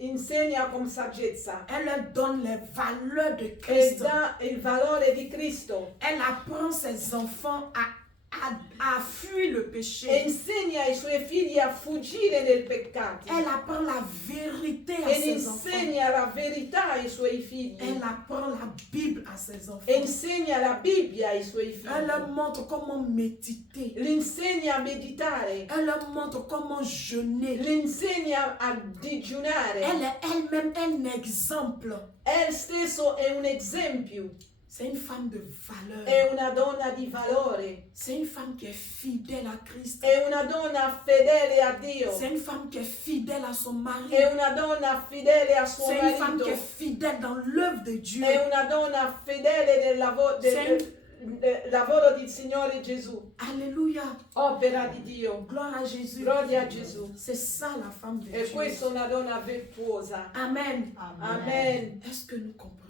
insegna con saggezza. Elle leur donne les valeurs de E Christ. dà il valore di Cristo. Elle apprend ses enfants à fuir le E péché. insegna ai suoi figli a fuggire dal peccato. Elle apprend la vérité à E ses enfants. insegna la verità ai suoi figli. Elle apprend la Bible à ses enfants. E insegna la Bibbia ai suoi Elle leur figli. montre comment méditer. L'insegna a meditare. Elle leur montre comment jeûner. L'insegna a digiunare. Elle est elle-même un exemple. Elle stesso è un esempio. C'est une femme de valeur. È una donna di valore. C'est une femme qui est fidèle à Christ. È una donna fedele a Dio. C'est une femme qui est fidèle à son mari. È una donna fedele a suo C'est une femme marito. qui est fidèle dans l'œuvre de Dieu. È una donna fedele del lavoro del lavoro del Signore Gesù. Alléluia. Opera di Dio. Gloire à Jésus. Gloria a Gesù. C'est ça la femme E vertueuse. questa è una donna virtuosa. Amen. Amen. Est-ce que nous comprenons?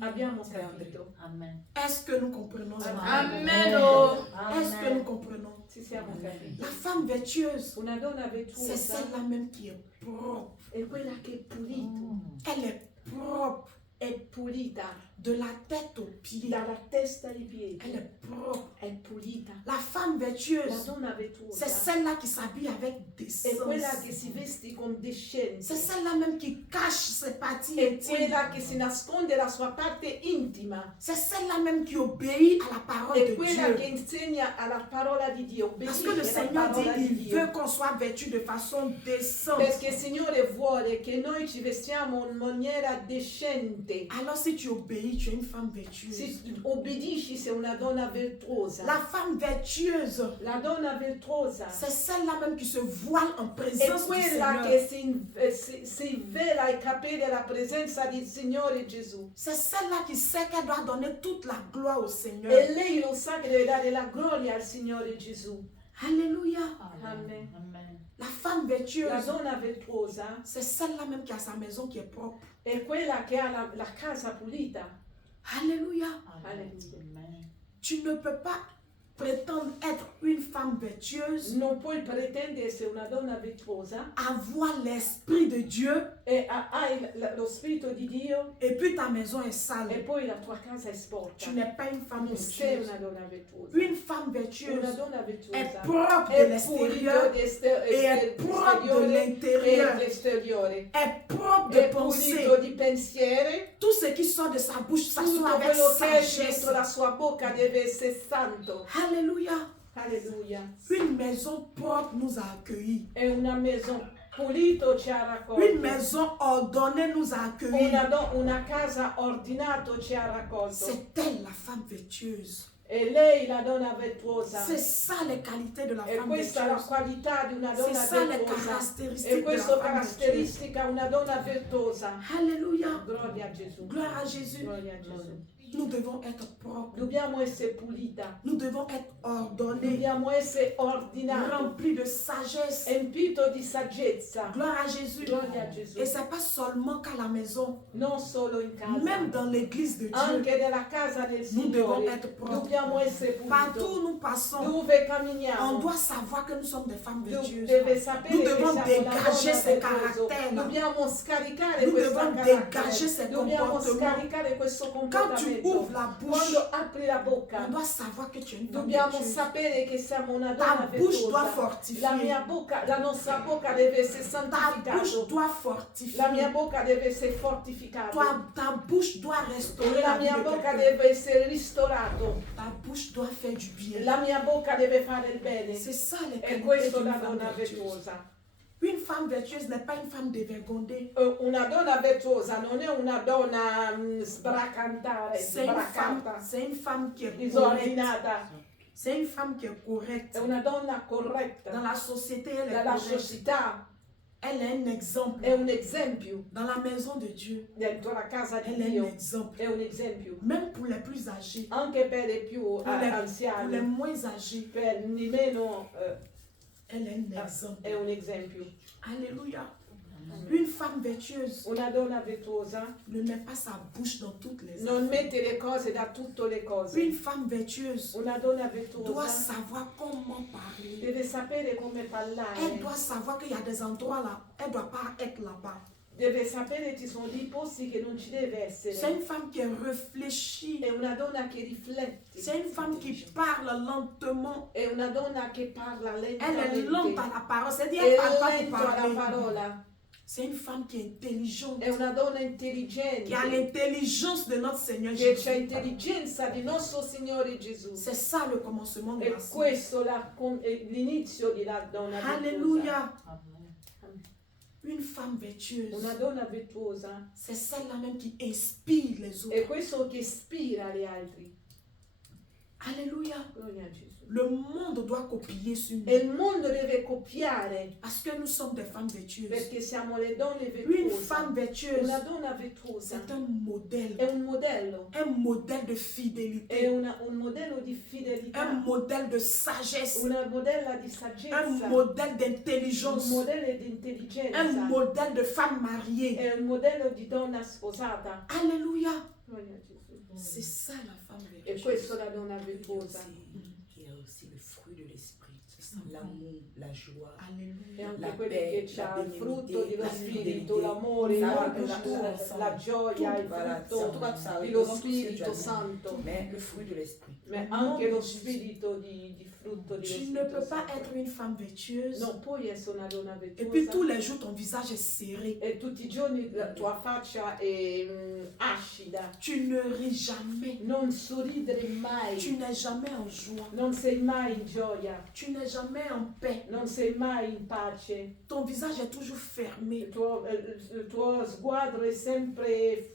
Abbiamo capito. Amen. Est-ce que nous comprenons? Amen. Oh. Est-ce que nous comprenons? Ci siamo capiti. La femme vertueuse, Una donna c'est virtuosa celle-là même qui est propre. è quella che è pulita. Elle est propre È pulita de la tête aux pieds. dalla testa ai piedi. Elle est propre. È pulita. La femme La vertueuse, donna c'est virtuosa celle-là qui s'habille avec è quella che décence. si veste con decenza. C'est celle-là même qui cache ses parties È intimes. quella che si nasconde la sua parte intima. C'est celle-là même qui obéit à la parole È de quella che Dieu. insegna alla parola di Dio. Parce que le Obbedisce alla Seigneur dit parola di qu'il Dio. veut qu'on soit vêtu de façon décente. Perché il Signore vuole che noi ci vestiamo in maniera decente. Alors si tu obéis, tu es une femme vertueuse. Se obbedisci sei una donna virtuosa. La femme vertueuse, La donna virtuosa c'est celle-là même qui se voile en è présence du quella Seigneur. che si vela i capelli alla presenza del Signore Gesù. C'est celle-là qui sait qu'elle doit donner toute la gloire au Seigneur. E lei lo sa che deve dare la gloria al Signore Gesù. Alléluia. Amen. Amen. La femme La vertueuse, donna virtuosa c'est celle-là même qui a sa maison qui est propre. è quella che ha la casa pulita. Alléluia. Alleluia. Amen. Tu ne peux pas prétendre être une femme vertueuse, Non puoi pretendere essere una donna virtuosa avoir l'esprit de Dieu e hai lo spirito di Dio et puis ta maison est e sale. poi la tua casa è sporca. Tu n'es pas une femme Non sei vertueuse. una donna virtuosa. Une femme Una vertueuse donna est virtuosa propre de è l'extérieur, pulito et est propre de l'intérieur. e l'esteriore. est propre È de pulito pensée. di pensieri. Tout ce qui sort de sa bouche, ça Tutto sort avec quello che esce sagesse. dentro la sua bocca deve essere santo. Alléluia. Alleluia. Une maison propre nous a accueillis. È una maison pulito ci ha raccolto. Une maison ordonnée nous a accueillis. Una casa ordinato ci ha raccolto. C'est elle la femme vertueuse. E lei la donna virtuosa. C'est ça les qualités de la E femme questa è la virtuosa. qualità di una C'est donna ça les virtuosa. caractéristiques E de la questa femme virtuosa. caratteristica una donna virtuosa. Alléluia. Gloria a Gesù. Gloire à Jésus. Gloria a Gesù. Nous devons être propres. Dobbiamo essere pulita. Nous devons être ordonnés. Dobbiamo essere ordinati. Remplis de sagesse. Empito di saggezza. Gloire à Jésus. Gloria a Gesù. Et c'est pas seulement qu'à la maison. Non solo in casa. Même dans l'église de Dieu. Anche nella casa del Nous devons Signore. être propres. Dobbiamo essere Partout puliti. où nous passons, Dove on camminiamo. doit savoir que nous sommes des femmes virtueuses. Deve sapere Nous che devons siamo dégager una donna ces virtuosa. caractères. Dobbiamo scaricare Nous questo devons carattere. dégager ces Dobbiamo comportements. scaricare questo Quand tu comportamento. ouvres la bouche, Quando apri la on bocca, doit savoir que tu es une femme dobbiamo virtueuse. sapere che siamo una Ta donna bouche doit virtuosa. fortifier. La nostra bocca deve essere Ta bouche santificata. doit La fortifier. mia bocca deve essere fortificata. Ta bouche doit restaurer la La vie mia de bocca quelqu'un. deve essere ristorato. Ta bouche doit faire du bien. La mia bocca deve fare il bene. C'est ça les E qualités questo d'une la femme donna virtueuse. virtuosa. Une femme virtueuse n'est pas une femme dévergondée. Una donna virtuosa non è una donna sbracantare, sbracata, C'est une femme qui est correcte. disordinata. C'est une femme qui est correcte. È una donna Dans corretta. la société, elle est Dalla correcte. società Elle est un exemple. è un esempio. Dans la maison de Dieu, Dentro la casa di elle est un Dio exemple. è un esempio. Même pour les plus âgés, Anche per i più pour les anziani, moins âgés, per i meno elle est un exemple. è un esempio. Alléluia. Une femme virtueuse Una donna virtuosa ne met pas sa bouche dans toutes les non affaires. mette le cose da tutte le Une cose. femme virtueuse Una donna doit virtuosa savoir comment parler. deve sapere come Elle parlare. doit savoir qu'il y a des endroits là, elle ne doit pas être là-bas. Deve sapere ci sono dei posti che non ci deve C'est essere. une femme qui est réfléchie. È una donna che riflette. C'est une femme qui parle lentement. È una donna che parla Elle est lente à lentamente. la parole. C'est-à-dire È elle parle pas lento pour alla parler. parola. C'est une femme qui est intelligente. È una donna Qui a intelligente. l'intelligence de notre Seigneur Che Jésus. c'è intelligenza di nostro Signore Gesù. C'est ça le commencement de E la semaine. questo è l'inizio di la donna virtuosa. Alléluia. Une femme virtueuse, Una donna virtuosa c'est celle-là même qui inspire les autres. è questo che ispira gli altri. Alléluia. Gloria a Gesù. Le monde doit copier sur nous. E il mondo deve copiare Parce que nous sommes des femmes virtueuses. perché siamo le donne Une virtuose. femme virtueuse, Una donna virtuosa c'est un modèle. è un modello. Un modèle de È fidélité. un modello di fidelità. Un modèle de sagesse. Una modella di Un saggezza. modèle Un d'intelligence. modello di Un intelligenza. modèle de femme mariée. È un modello di donna sposata. Alléluia. Gloria a Gesù. C'est ça la femme E virtueuse. questo è la donna Il y a virtuosa. il y a aussi le fruit de l'esprit. L'amour, la joie, E Alléluia. anche La quelli paix, che la c'ha il frutto benignità, dello la spirito, fidelità, l'amore, la la riconoscenza, gioia, il Voilà, c'est en tout frutto cas ça dello représente tout ce que tu Spirito as dit. Santo, Mais le fruit de l'esprit. ma anche lo spirito di frutto dello Tu ne Spirito peux pas Santo. être une femme virtueuse. Non puoi essere una donna Et puis tous virtuosa les jours, ton visage est serré. e tutti i giorni la tua faccia è ascida, Tu ne ris jamais. non sorridere Tu mai, n'es jamais en joie. non sei mai in gioia, Tu n'es jamais en paix. non sei mai in pace, Ton visage est toujours fermé. il tuo sguardo è sempre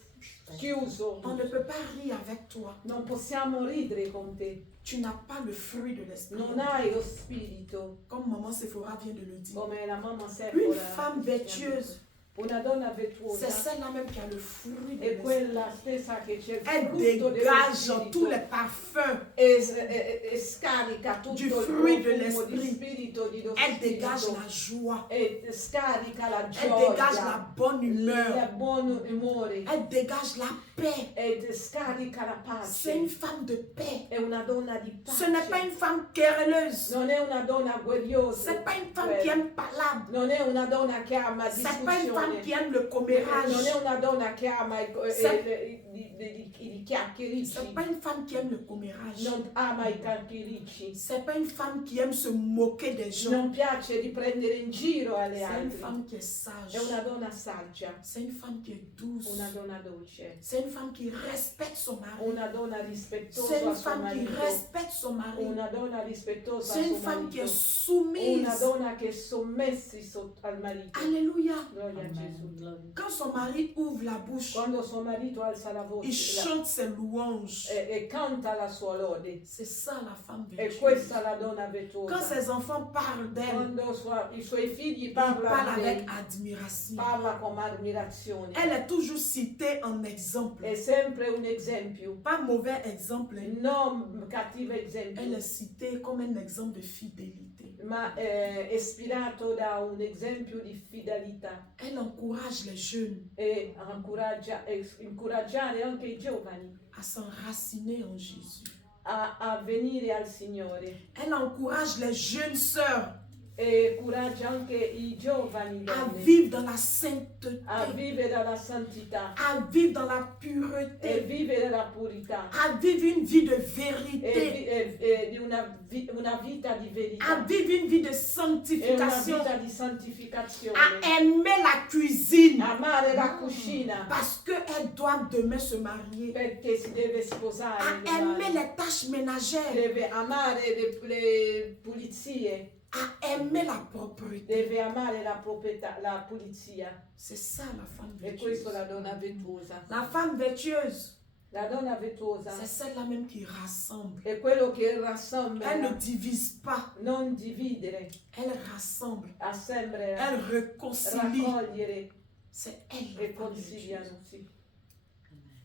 chiuso. On ne peut pas rire avec toi. Non possiamo ridere con te, Tu n'as pas le fruit de l'esprit. non hai lo spirito, Comme maman Sephora vient de le dire. come la mamma Une Sephora. femme virtueuse, Una donna c'est virtuosa celle-là même qui a le fruit de è l'esprit. quella stessa che c'è il Elle frutto dello dégage tous spirito les parfums. e scarica tutto Du il fruit de profumo di l'esprit. spirito di lo Elle dégage spirito la joie. e scarica la Elle dégage la gioia, bonne il humeur. buon umore Elle dégage la paix. e scarica la C'est une pace. femme de paix. È una donna di Ce n'est pas pace, une femme querelleuse. non è una donna guerriosa, C'est pas une femme qui aime palabre. non è una donna che ama C'est pas une femme discussione. qui aime le Non è commérage. una donna che ama Se- i chiacchiericci, C'est pas une femme qui aime le commérage. non ama i chiacchiericci, C'est pas une femme qui aime se moquer des gens. non piace di prendere in giro alle C'est une altre. femme qui est sage. È una donna saggia, C'est une femme qui est douce. una donna dolce, C'est une femme qui respecte son mari. una donna C'est rispettosa une a suo femme qui marito, respecte son mari. una donna rispettosa a C'est une suo femme qui est marito, soumise. donna che è sommessa al marito. Alléluia. Gloria a Gesù. Quand son mari ouvre la bouche, Quando suo marito alza la il voce chante ses louanges. e canta la sua lode, C'est ça la femme e vertueuse. questa è la donna Quand virtuosa. ses enfants parlent d'elle, Quando i suoi figli ils parlent parlano di avec lei, admiration. parla con ammirazione. Elle est toujours citée en exemple. È sempre un esempio, Pas mauvais exemple. non cattivo Elle esempio, est citée comme un exemple de fidélité. ma ispirato da un esempio di fidelità Elle encourage les jeunes e incoraggiare anche i giovani à s'enraciner en Jésus. a venire al Signore Elle encourage les jeunes sœurs e incoraggia anche i giovani à donne vivre dans la sainteté, a vivere la santità à vivre dans la e pureté, vivere la purità à vivre une vie de e vérité, di una vita di à verità vivre une vie de e una sanctification, vita di santificazione, à aimer la cuisine amare la cucina parce qu'elles doivent demain se marier, perché si deve sposare, à aimer les tâches ménagères, deve amare le pulizie, à aimer la propreté. deve amare la proprietà, la pulizia. C'est ça la femme E questo vertueuse. la donna virtuosa. La femme vertueuse, La donna virtuosa c'est celle-là même qui rassemble. è quello che Elle ne rassembra, divise pas, non dividere, elle rassemble, assemblare, elle réconcilie. raccogliere C'est elle la e femme consigliano. vertueuse. Sì.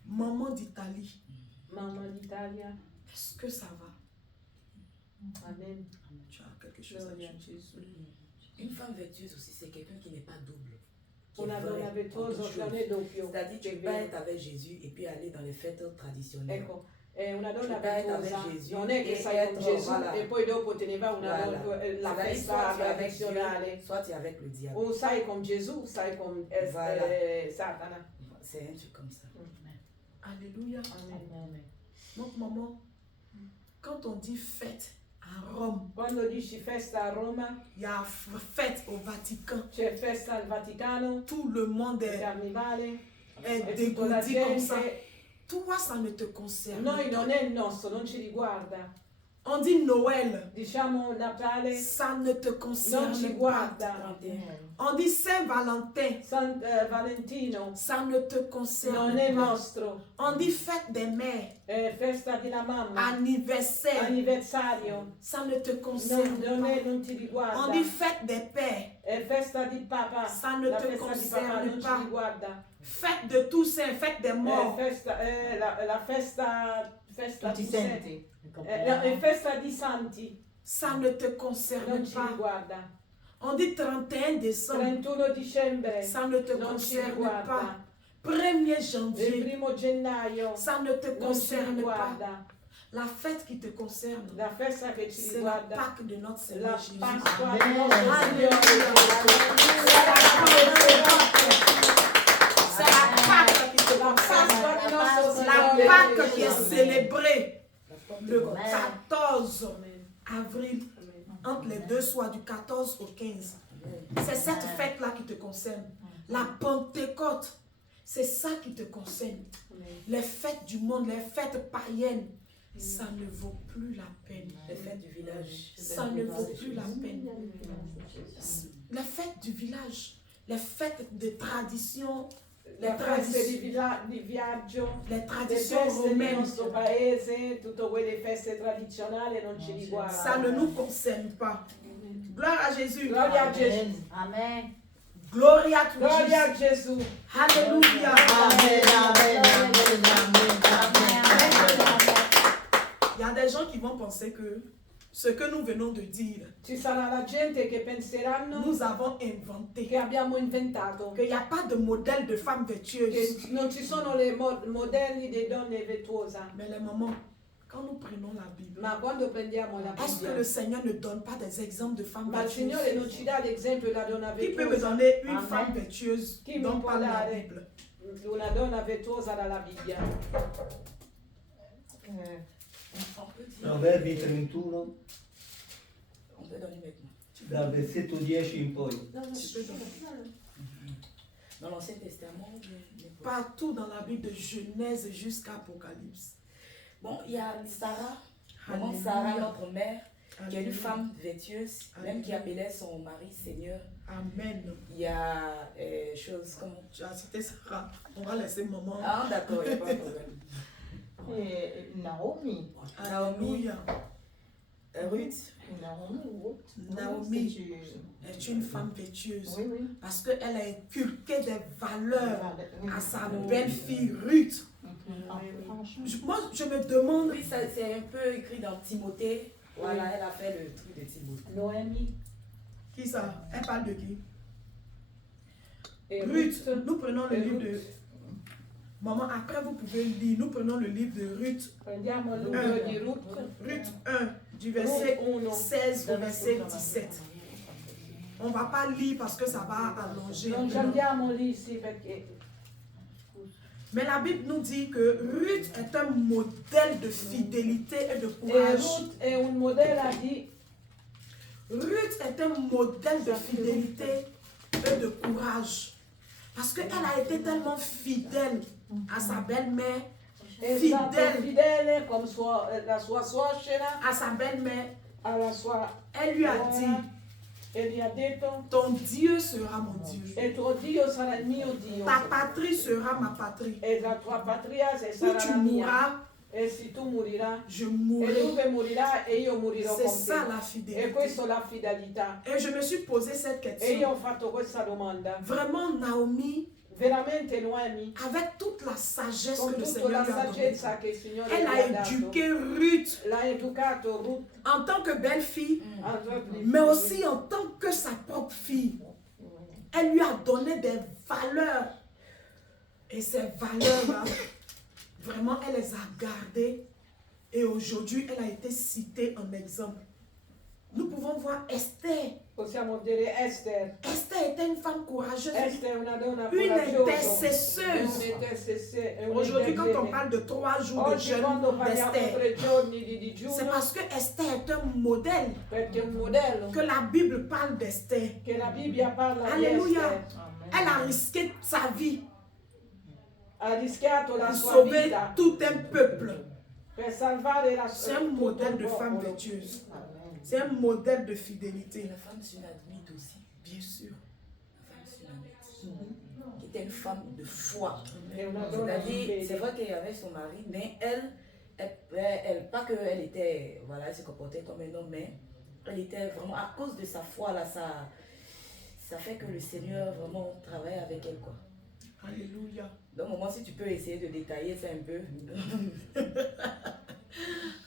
Maman d'Italie, Mamma d'Italia, est-ce que ça va? amen. Tu as quelque chose à Gloria a dire? Gesù. Une femme vertueuse aussi, c'est quelqu'un qui n'est pas double. Qui est Una vrai donna en virtuosa toutes non è choses. doppio. C'est-à-dire, tu è peux pas vero. être avec Jésus et puis aller dans les fêtes traditionnelles. Ecco, una donna Tu peux être virtuosa avec Jésus non è che e sai con être, Gesù voilà. e poi dopo te ne va Voilà. la C'est-à-dire, festa soit tu es avec tradizionale. Dieu, soit tu es avec le diable. O sai con Gesù, sai con Voilà. Satana. C'est un truc comme ça. Alléluia. Amen. Donc maman, quand on dit fête à Rome, Quando dici festa a Roma, il y a fête au Vatican. c'è festa al Vaticano, Tout le monde il carnevale, est e tutta la dégoûté comme ça. gente. Toi, ça ne te concerne Noi pas. non è il nostro, non ci riguarda. On dit Noël, Diciamo Natale, ça ne te non concerne ci pas. guarda. On dit Saint-Valentin, San Valentino ça ne te non concerne è pas. nostro. On dit fête des mères, Festa della mamma, anniversaire, anniversario, ça ne te concerne pas. non ti riguarda. On dit fête des pères, Festa di papà, ça ne la te festa di papà concerne non ci pas. riguarda. Fête de Toussaint, fête des morts, La festa Tutti di senti? festa di santi ça ne te concerne non ci pas. riguarda. On dit 31 décembre, 31 dicembre ça ne te non ci concerne pas. riguarda. 1er Il janvier, 1 gennaio ça ne te non ci concerne pas. riguarda. La fête qui te concerne, La festa che ci c'est la riguarda, Pâque de notre la Seigneur Jésus. Pasqua Amen. del nostro Alléluia. Signore. C'est la Pâque qui te La concerne. Pasqua del nostro La Signore. Pâque qui est célébrée le Amen. 14 Amen. avril, Amen. entre les deux soirs, du 14 au 15. C'est cette fête-là qui te concerne. La Pentecôte, c'est ça qui te concerne. Amen. Les fêtes du monde, les fêtes païennes, ça ne vaut plus la peine. Les fêtes du village. Ça ne vaut plus la peine. Les fêtes du village, les fêtes de tradition, Le feste di viaggio, les le traditions feste del romaines, nostro paese, tutte quelle feste tradizionali non ci ça riguardano. ne nous concerne pas. Gloire à Jésus. Gloria a Gesù. Amen. Gloria a Gloria a Jésus. Gesù. Alléluia. Amen, amen, amen, amen, amen. Il y a des gens qui vont penser que ce que nous venons de dire, Ci sarà la gente che penseranno nous avons inventé. che abbiamo inventato, Qu'il n'y a pas de modèle de femme vertueuse. che non ci sono le modelli di donne virtuose. Mais les mamans, quand nous prenons la Bible, Ma quando prendiamo la est-ce que Bibbia, le Seigneur ne donne pas des exemples de femmes ma il Signore non vertueuses? ci dà l'esempio della donna Qui peut me virtuosa? donner une Amen. femme vertueuse Qui dont mi può parle la dare Bible? una donna virtuosa dalla Bibbia? On peut dire. Proverbi 31, On peut donner maintenant. dal versetto 10 in poi. Dans l'Ancien Testament, ou bien n'importe. Partout dans la Bible, de Genèse jusqu'à Apocalypse. Bon, il y a Sarah, maman Alléluia. Sarah, notre mère, qui est une Alléluia. femme vertueuse, même qui appelait son mari Seigneur. Amen. Il y a choses comme... Tu as cité Sarah. On va laisser maman. Ah d'accord, il n'y a pas de problème. Et Naomi. Alléluia. Ruth, Naomi, Ruth. Naomi C'est est une femme vertueuse. Oui, oui. Parce qu'elle a inculqué des valeurs Oui. à sa belle-fille Ruth. Ah, franchement. Moi, je me demande, oui, ça, c'est un peu écrit dans Timothée. Voilà, elle a fait le truc de Timothée. Noémie qui ça? Elle parle de qui? et Ruth. Ruth. Nous prenons le Et livre Ruth. de... Maman, après vous pouvez lire. Nous prenons le livre de Ruth. Prendiamo il libro di Ruth. Ruth 1, du verset Ruth 1. 16 au verset 17. On ne va pas lire parce que ça va allonger. Non ci andiamo lì, sì, perché Mais la Bible nous dit que Ruth est un modèle de fidélité et de e courage. Ruth è un modello di Ruth est un modèle de fidélité et de courage. Parce qu'elle a été tellement fidèle à sa belle-mère, è stato fidèle fidele con la sua suocera, à sa belle-mère. alla sua Elle lui a dit, suora, e gli ha detto ton Dieu sera mon Dieu. e tuo Dio sarà il mio Dio Ta patrie sera ma patrie. e la tua patria Où sarà tu la mia. mourras, E se tu morirai, je e mourrai. dove morirai e io morirò C'est con ça te. la E fidélité. questa è la fidelità. Et je me suis posé cette E io question. ho fatto questa domanda. Vraiment, Naomi, Veramente Noemi, avec toute la sagesse con que le tutta Seigneur la lui a donnée, saggezza che il Signore elle le a ha dato, éduqué Ruth l'ha educato Ruth en tant que belle-fille, a sua mais aussi en tant que sa propre fille. Elle lui a donné des valeurs. Et ces valeurs-là, vraiment, elle les a gardées. Et aujourd'hui, elle a été citée en exemple. Nous pouvons voir Esther. Possiamo dire Esther. Esther était une femme courageuse, Esther è una donna une coraggiosa. intercesseuse. Aujourd'hui, quand on parle de 3 jours de Oggi jeûne quando parliamo d'Esther, 3 giorni di c'est digiuno, parce que Esther est un modèle, perché è un modello que la Bible parle d'Esther. che la Bibbia parla Alléluia. di Esther. Elle a risqué sa vie Ha rischiato la pour sua sauver vita tout un peuple. per salvare la C'est un tutto modèle il de femme popolo. vertueuse. C'est un modèle de Et fidélité. la femme sunamite aussi. Bien sûr. La femme sunamite. Qui était une femme de foi. È una donna di C'est-à-dire, c'est fede. vrai qu'elle avait son mari, mais pas qu'elle était, voilà, elle se comportait comme un homme, mais elle était vraiment, à cause de sa foi, là, ça fait que le Seigneur vraiment travaille avec elle, quoi. Alléluia. Donc, au moment, si tu peux essayer de détailler ça un peu.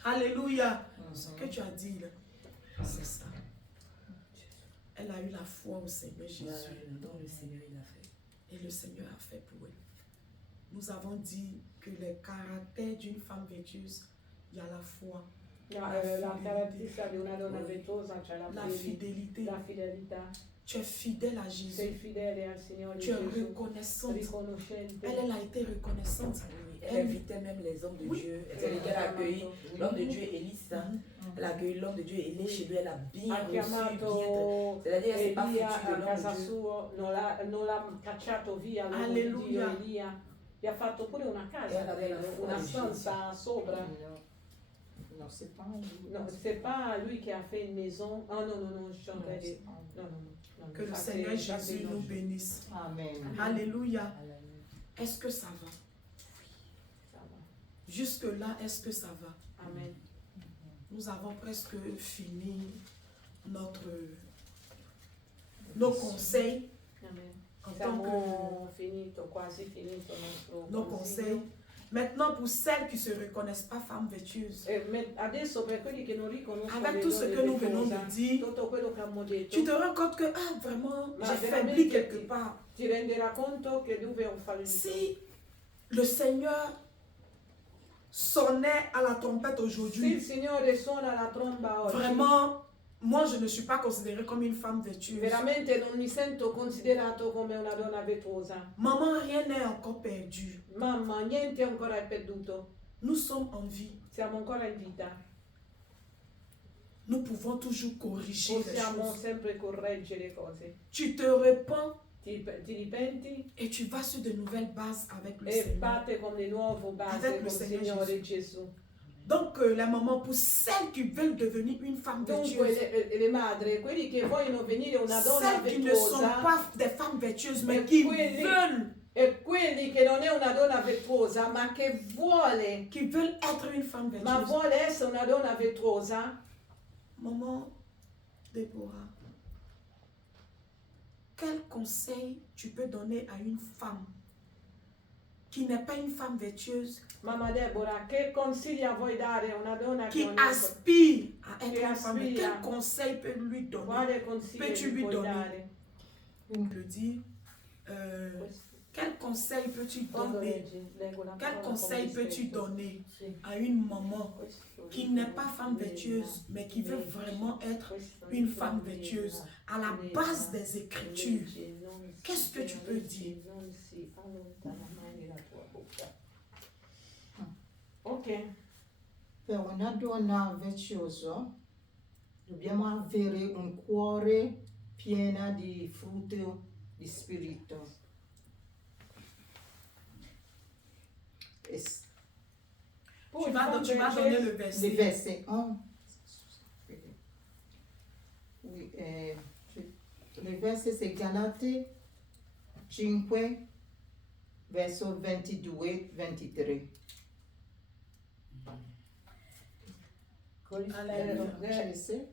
Alléluia. Ce que tu as dit là, c'est ça. Elle a eu la foi au Seigneur Jésus. Voilà, donc le Seigneur, il a fait. Et le Seigneur a fait pour elle. Nous avons dit que les caractères d'une femme vertueuse, il y a la foi, La caratteristica di una donna virtuosa c'è la fidélité. la fidelità. Tu es fidèle à Sei Jésus. fidele al Signore Tu es Gesù, reconnaissante. riconoscente. Elle a été reconnaissante. Oui, elle invitait même les hommes de Oui. Dieu. C'est-à-dire qu'elle a accueilli l'homme de Dieu Élise. Elle a accueilli l'homme de Dieu Élise chez lui. Elle a bien Ha reçu, bien chiamato c'est-à-dire, c'est pas Elia foutu de a l'homme casa de Dieu. sua, non l'ha cacciato via l'uomo di Dio Alleluia. Elia, gli ha fatto pure una casa, Era della una fuori, stanza sopra. Non, c'est pas lui. Non, c'est pas lui qui a fait une maison. Ah non, non, je suis en train Non, de... c'est pas lui. Non. Que le Ça, Seigneur ça, c'est Jésus non. nous bénisse. Amen. Alléluia. Est-ce que ça va? Ça va. Jusque-là, est-ce que ça va? Amen. Nous avons presque fini nos conseils Amen. en tant que Siamo finito, quasi finito il nostro nos consiglio. conseils. Maintenant, pour celles qui ne se reconnaissent pas femmes vertueuses, Adesso per quelli che non riconoscono avec le tout ce donne que nous venons virtuose, de dire, tutto quello che abbiamo detto, tu te rends compte que, ah, vraiment, Ma j'ai veramente faibli quelque part. ti renderai conto che dove ho fallito. Si le Seigneur sonnait à la trompette Se il aujourd'hui, Signore suona la tromba oggi, vraiment, moi, je ne suis pas considérée comme une femme vertueuse. veramente non mi sento considerato come una donna virtuosa. Maman, rien n'est encore perdu. Mamma, niente ancora è perduto. Nous sommes en vie. Siamo ancora in vita. Nous pouvons toujours corriger les Possiamo choses. sempre correggere le cose. Tu te repens Ti ripenti et tu vas sur de nouvelles bases avec le e Seigneur. parte con le nuove basi Avec le con il Seigneur Signore Gesù. Gesù. Donc, les mamans, pour celles qui veulent devenir une femme Dunque vertueuse, le madri, quelli che vogliono venire una donna celles qui ne sont virtuosa pas des femmes vertueuses, mais Mais qui quelli- veulent e quelli che non è una donna virtuosa ma che veulent être une femme ma vertueuse. vuole essere una donna virtuosa, Maman Déborah, quel conseil tu peux donner à une femme qui n'est pas une femme vertueuse, mamma Deborah, che consigli vuoi dare a una donna qui che non è aspire à être Qui une femme vertueuse? aspire. Quel conseil peut lui donner? quale consiglio Peux-tu gli lui puoi donner? dare? On le dit. Quel conseil peux-tu Quando donner? leggo la Quel parola conseil come peux-tu rispetto, donner Sì. à une maman questo qui libro n'est pas femme vertueuse, mais qui veut vraiment être questo une libro femme legge, vertueuse à la legge, base des Écritures? legge, non si Qu'est-ce que tu peux legge, dire? non si allontana mai la tua bocca. Ok, Per una donna virtuosa dobbiamo avere un cuore pieno di frutto di spirito. E Tu vas donner le verset. le verset 1. Oui, le verset c'est Galate 5, verso 22-23. Francese?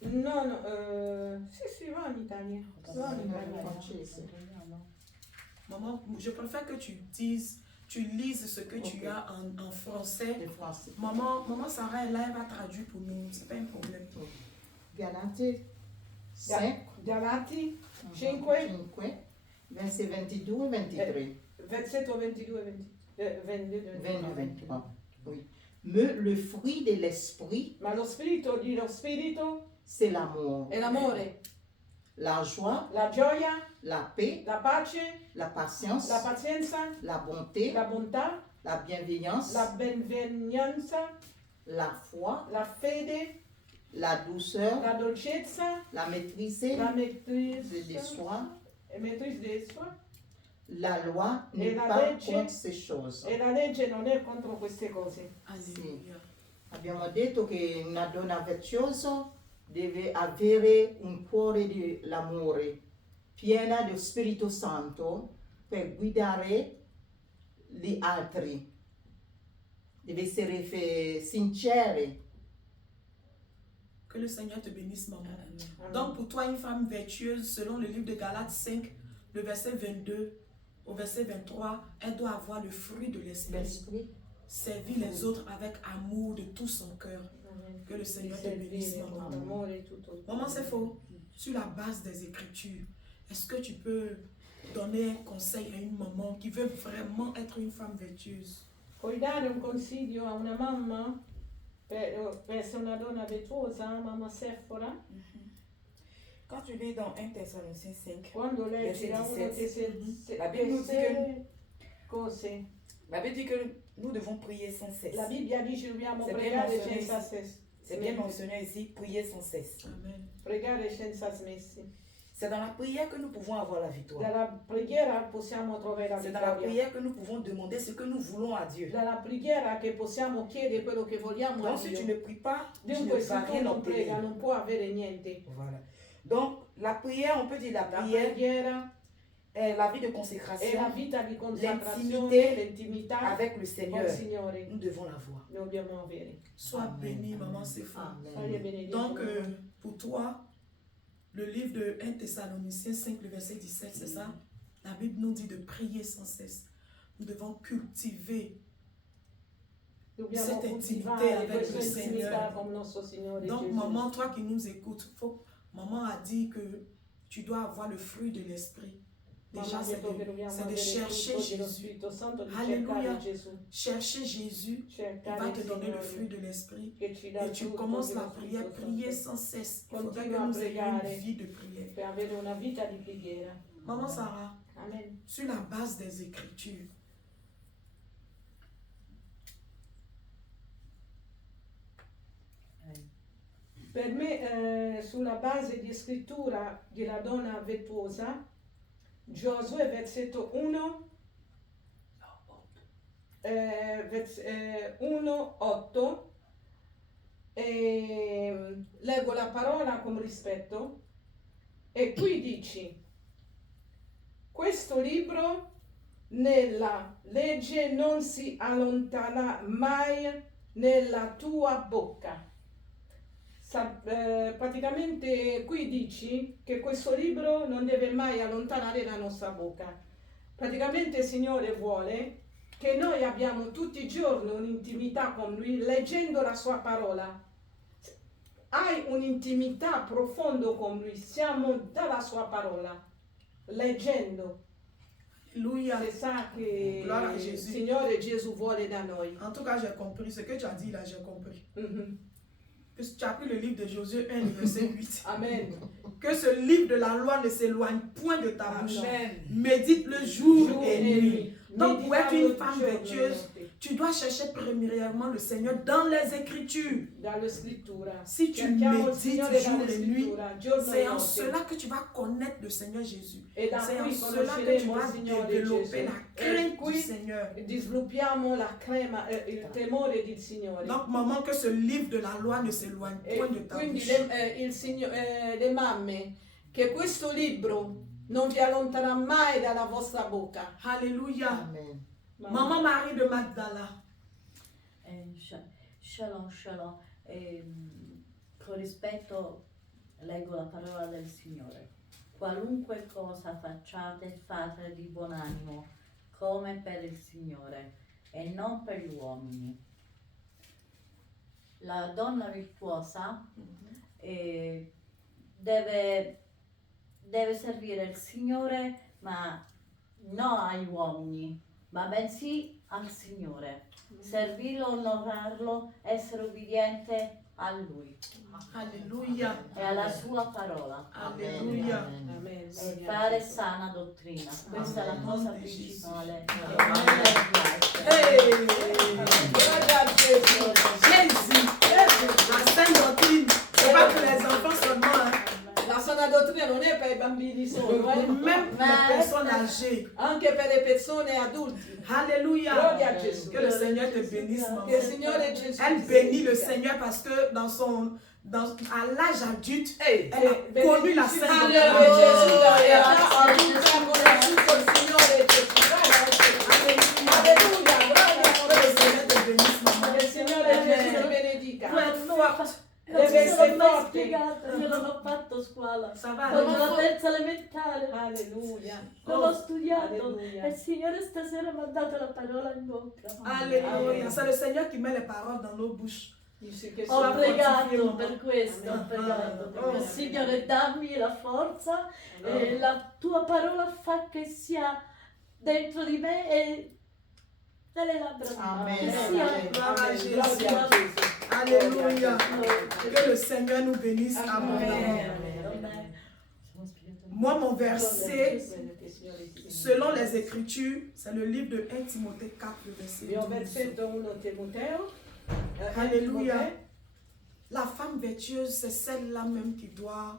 no, no, sì, va in Italia, va in Italia. Francese. Maman, je préfère que tu lises ce que tu Ok. as en français. Le français. Maman Sarah, elle va traduire pour nous, c'est pas un problème. Galate 5, Galati 5, 5, verset 22-23. versetto 22 23. Oui. Mais le fruit de l'esprit, Ma lo spirito c'est l'amour, è l'amore, la joie, la gioia, la paix, la pace, la patience, la pazienza, la bonté, la bontà, la bienveillance, la benvegnanza, la foi, la fede, la douceur, la dolcezza, la maîtrise la de maîtrise soi. di soi. La loi n'est Et la pas legge- contre ces choses. E la legge non è contro queste cose. Alléluia. Abbiamo detto che una donna virtuosa deve avere un cuore di l'amore, piena dello Spirito Santo per guidare gli altri. Deve essere sincera. Que le Seigneur te bénisse, maman. Amen. Donc, pour toi, une femme vertueuse, selon le livre de Galates 5, le verset 22 au verset 23, elle doit avoir le fruit de l'esprit. L'esprit. Servir les autres avec amour de tout son cœur. Amen. Que le Di Seigneur te bénisse, servire con maman. amore e tutto. Maman, c'est faux. Sur la base des Écritures, est-ce que tu peux donner un conseil à une maman qui veut vraiment être une femme vertueuse? Puoi dare un consiglio a una mamma per essere una donna virtuosa, mamma Sephora? Quand tu lis dans 1 Thessaloniciens 5, Quando leggi da uno La Bible nous dit que- cose, la Bible dit que nous devons prier sans cesse. la Bibbia dice dobbiamo Se pregare bien senza mentionné cesse. C'est bien mentionné ici, prier sans cesse. Amen. Pregare senza smessi. C'est dans la prière que nous pouvons avoir la victoire. Dalla preghiera possiamo trovare la C'est dans la vittoria. prière que nous pouvons demander ce que nous voulons à Dieu. Dalla preghiera che possiamo chiedere quello che vogliamo a Donc si tu Dio. ne pries pas, tu ne Dunque se vas tu rien non prega obtenir. non può avere niente. Voilà. Donc la prière, on peut dire la La prière preghiera est la vie de è la consécration vita di consacrazione, l'intimité l'intimità avec le col Seigneur. Signore. Nous devons l'avoir. Lo dobbiamo avere. Sois Amen. bénie, maman, c'est faux. Fagli Amen. benedire. Donc, pour toi, le livre de 1 Thessaloniciens 5, le verset 17, c'est ça? La Bible nous dit de prier sans cesse. Nous devons cultiver. Dobbiamo cette coltivare intimité avec questa le intimità Seigneur. con il nostro Signore Donc, Gesù. maman, toi qui nous écoutes, maman a dit que tu dois avoir le fruit de l'esprit. Déjà, Mamma ha detto che dobbiamo c'est de avere il chercher frutto dello Jésus. Spirito Santo, di Alléluia. cercare Gesù, Chercher Jésus, il cercare va il te donner le Signore fruit de l'esprit. che ci dà Et il tu frutto commences la dello prière, Spirito prier Santo sans cesse. Il faudrait que Continua a nous ayons pregare. une vie de prière. per avere una vita di preghiera. Maman Sarah, Amen. sur la base des Écritures, Per me, sulla base di scrittura della donna virtuosa, Giosuè versetto 1, 1:8, leggo la parola con rispetto, e qui dici: questo libro nella legge non si allontana mai nella tua bocca. Praticamente qui dici che questo libro non deve mai allontanare la nostra bocca. Praticamente il Signore vuole che noi abbiamo tutti i giorni un'intimità con Lui leggendo la Sua parola. Hai un'intimità profonda con Lui, siamo dalla Sua parola, leggendo. Alléluia. C'est ça che Gloire à il Jésus. Signore Gesù vuole da noi. En tout cas, j'ai compris. Ce que tu as dit là, j'ai compris. Mhm. Tu as pris le livre de Josué 1, verset 8. Amen. Que ce livre de la loi ne s'éloigne point de ta bouche. Amen. Médite le jour Jour et nuit. Donc, pour être Méditalo une femme giorno e vertueuse, notte. tu dois chercher premièrement le Seigneur dans les Écritures. Dalla scrittura. Si tu Cerchiamo il médites Signore jour dalle et nuit, scrittura, giorno c'est e en notte. cela que tu vas connaître le Seigneur Jésus. E da C'est en qui cela que tu conosceremo il vas Signore développer Gesù. la E crainte du qui Seigneur. sviluppiamo il temore del Signore. Donc, maman, que ce livre de la loi ne s'éloigne E point de ta quindi bouche. le mamme, che questo libro non vi allontanerà mai dalla vostra bocca. Alléluia. Amen. Maman Marie de Magdala. Shalom, shalom. Con rispetto leggo la parola del Signore. Qualunque cosa facciate, fate di buon animo, come per il Signore e non per gli uomini. La donna virtuosa deve servire il Signore, ma non agli uomini, ma bensì al Signore. Servirlo, onorarlo, essere ubbidiente a Lui Alléluia. e alla Sua parola. Alléluia. Amen. E fare sana dottrina. Questa è la cosa principale. Hey. Gloria a Gesù. Jésus. La sainte doctrine. C'est pas pour les enfants seulement. Hein. La sana dottrina non è per i bambini solo, Même pour les personnes âgées. anche per le persone adulte. Alléluia. Gloria a Gesù. Que le Seigneur te bénisse, maman. Che il Signore Gesù Elle ti bénit le benedica. Seigneur parce que à l'âge adulte, Ehi, elle a connu la benedici il sainte Signore doctrine. Gesù da realtà adulta, ha conosciuto il Signore Gesù. Alleluia, gloria a Que le Gesù. Seigneur te bénisse, maman. Che il Signore Gesù ti benedica. Pour être forte. Non Deve mi sono essere mai forte. spiegata, io non ho fatto scuola. Ça va Sono aller. alla terza elementare, Alleluia. non ho studiato Alleluia. e il Signore stasera mi ha dato la parola in bocca. Alléluia. C'est le Seigneur qui met les paroles dans nos bouches. Dici che Ho sono pregato per questo, ho Amen. pregato Oh. perché Signore dammi la forza e la tua parola fa che sia dentro di me e nelle labbra di Amen. che sia Amen. Gloire à Jésus. Gloria a Gesù. Alléluia. Que le Seigneur nous bénisse abondamment. Amen. Moi, mon verset, Che il Signore ti benedica. selon les Écritures, c'est le livre de 1 Timothée 4, le verset Il 12. versetto 1 Timoteo. Alléluia. La femme vertueuse, c'est celle-là même qui doit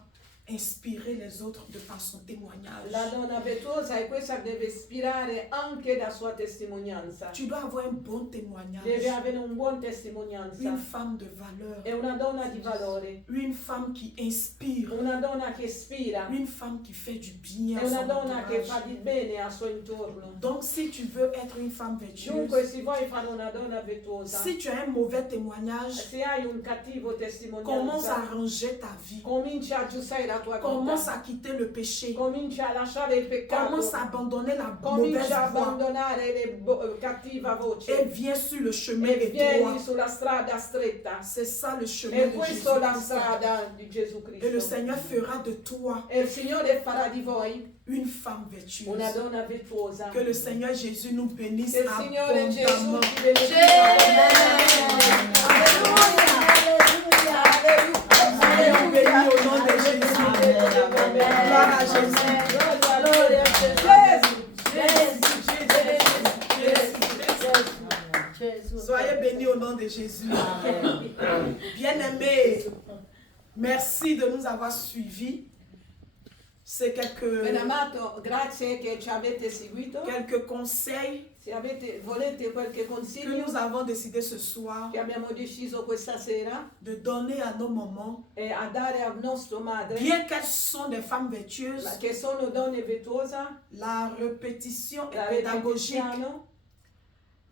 inspirer les autres de par son témoignage. La donna virtuosa è questa che deve ispirare anche la sua testimonianza. Tu dois avoir un bon témoignage. Deve avere un buon testimonianza. Une femme de valeur. È una donna di valore. Une femme qui inspire. Una donna che ispira. Une femme qui fait du bien È à una son donna che fa entourage. di bene al suo intorno. Donc, si tu veux être une femme vertueuse, Dunque, se vuoi fare una donna virtuosa, si tu as un mauvais témoignage, se hai un cattivo commence à testimonianza, ranger ta vie. comincia a aggiustare la tua Commence vita. à quitter le péché. Comincia a lasciare il peccato. Commence à abandonner la mauvaise Comincia a voie abbandonare le cattiva et voce. viens sur le chemin E vieni étroit. sulla strada stretta. C'est ça le chemin E de questa è la Jésus. strada di Gesù Et le Cristo. Seigneur fera de toi E il Signore farà di voi une femme una vertueuse. donna virtuosa. Que le Seigneur Jésus nous bénisse Che il Signore Gesù abondamment. ti benedica. Soyons bénis au nom de Jésus. Gloire à Jésus. Gloria a Gesù. Soyez bénis au nom de Jésus. Bien-aimés, merci de nous avoir suivis. C'est quelques, Ben amato, grazie che ci avete seguito. quelques conseils Se volete qualche que consiglio nous avons décidé ce soir che abbiamo deciso questa sera de donner à nos mamans, a dare a nostra madre, bien qu'elles sont des femmes vertueuses, che sono donne virtuose, la répétition la est pédagogique. ripetizione.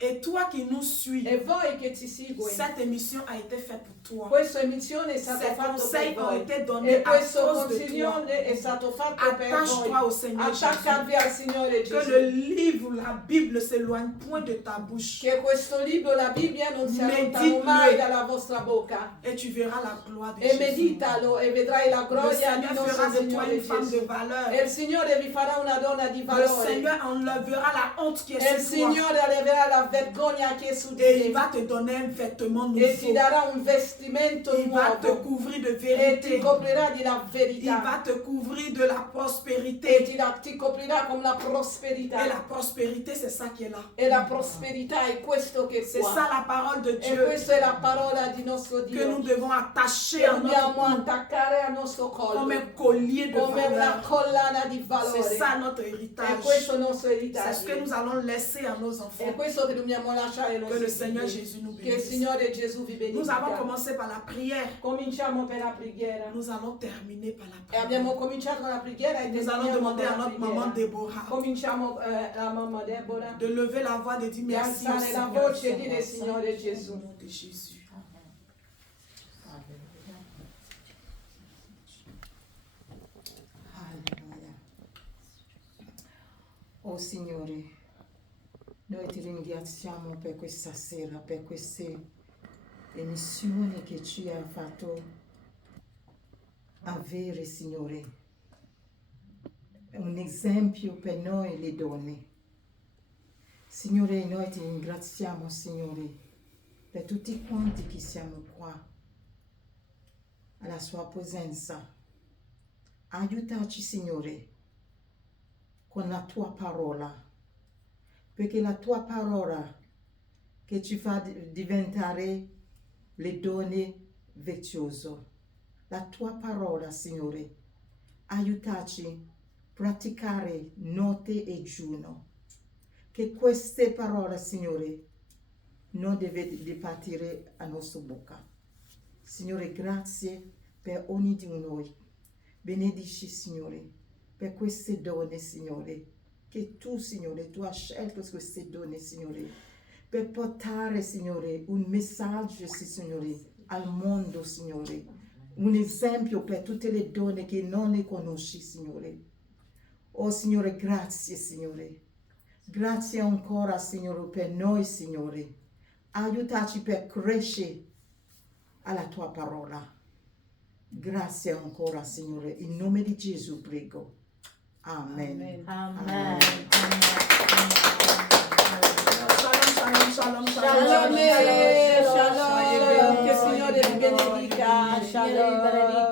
Et toi qui nous suis, E voi che ci seguite, cette émission a été faite pour toi. questa emissione è stata Ces fatta conseils per ont voi. été donnés E à questo cause de consiglio toi. è stato fatto per voi. Attache-toi au Seigneur Jésus. Attaccavi al Signore Que le Gesù. livre, la Bible ne s'éloigne point de ta bouche. Che questo libro, la Bibbia, non si Meditalo. allontano mai dalla vostra bocca. Et tu verras la gloire de E Jésus. meditalo e vedrai la Le gloria di Seigneur nostro fera de toi Signore une femme de Gesù. valeur. E il Signore vi farà una donna di Le valore. Seigneur enlèvera la honte qui E il est sur toi. Signore alleverà la vergogna che è su di Et il te. va te donner un vêtement E ti nouveau. darà un vestimento Il va te nuovo. couvrir de E ti vérité. coprirà di la Il verità. va te couvrir de la E prospérité. ti coprirà con la Et prosperità. la prospérité, c'est ça qui est là. E la prosperità è questo che è C'est qua. ça la parole de E Dieu questa è la parola di nostro que nous Dio. devons attacher Che à notre dobbiamo cou attaccare al nostro comme collo. un collier de Come una valeur. collana di C'est valore. ça notre E héritage. questo è il nostro C'est ce que eritaggio. nous allons laisser à nos È enfants. questo che dobbiamo lasciare ai Que nostri le Seigneur figli. Jésus nous Che il bénisse. Signore Gesù vi Nous avons benedica. commencé par la prière. Cominciamo per la preghiera. Nous allons terminer par la E prière. abbiamo cominciato la preghiera e Nous allons terminiamo con demander à la notre maman preghiera. Déborah Cominciamo la mamma Deborah de lever la voix et de dire di merci au alzare la Seigneur. voce e dire Signore Gesù. Au nom de Jésus. Alleluia. Oh Signore, noi ti ringraziamo per questa sera, per queste emissioni che ci ha fatto avere, Signore. È un esempio per noi le donne. Signore, noi ti ringraziamo, Signore, per tutti quanti che siamo qua, alla sua presenza. Aiutaci, Signore, con la tua parola, perché la tua parola che ci fa diventare le donne virtuose. La tua parola, Signore, aiutaci a praticare notte e giorno. Che queste parole, Signore, non deve dipartire a nostra bocca. Signore, grazie per ogni di noi. Benedici, Signore, per queste donne, Signore, che tu, Signore, tu hai scelto queste donne, Signore, per portare, Signore, un messaggio, Signore, al mondo, Signore, un esempio per tutte le donne che non le conosci, Signore. Oh, Signore, grazie, Signore. Grazie ancora, Signore, per noi, Signore. Aiutaci per crescere alla tua parola. Grazie ancora, Signore. In nome di Gesù prego. Amen. Amen. Shalom, shalom, shalom, Shalom, shalom. shalom, che il Signore vi benedica. Shalom.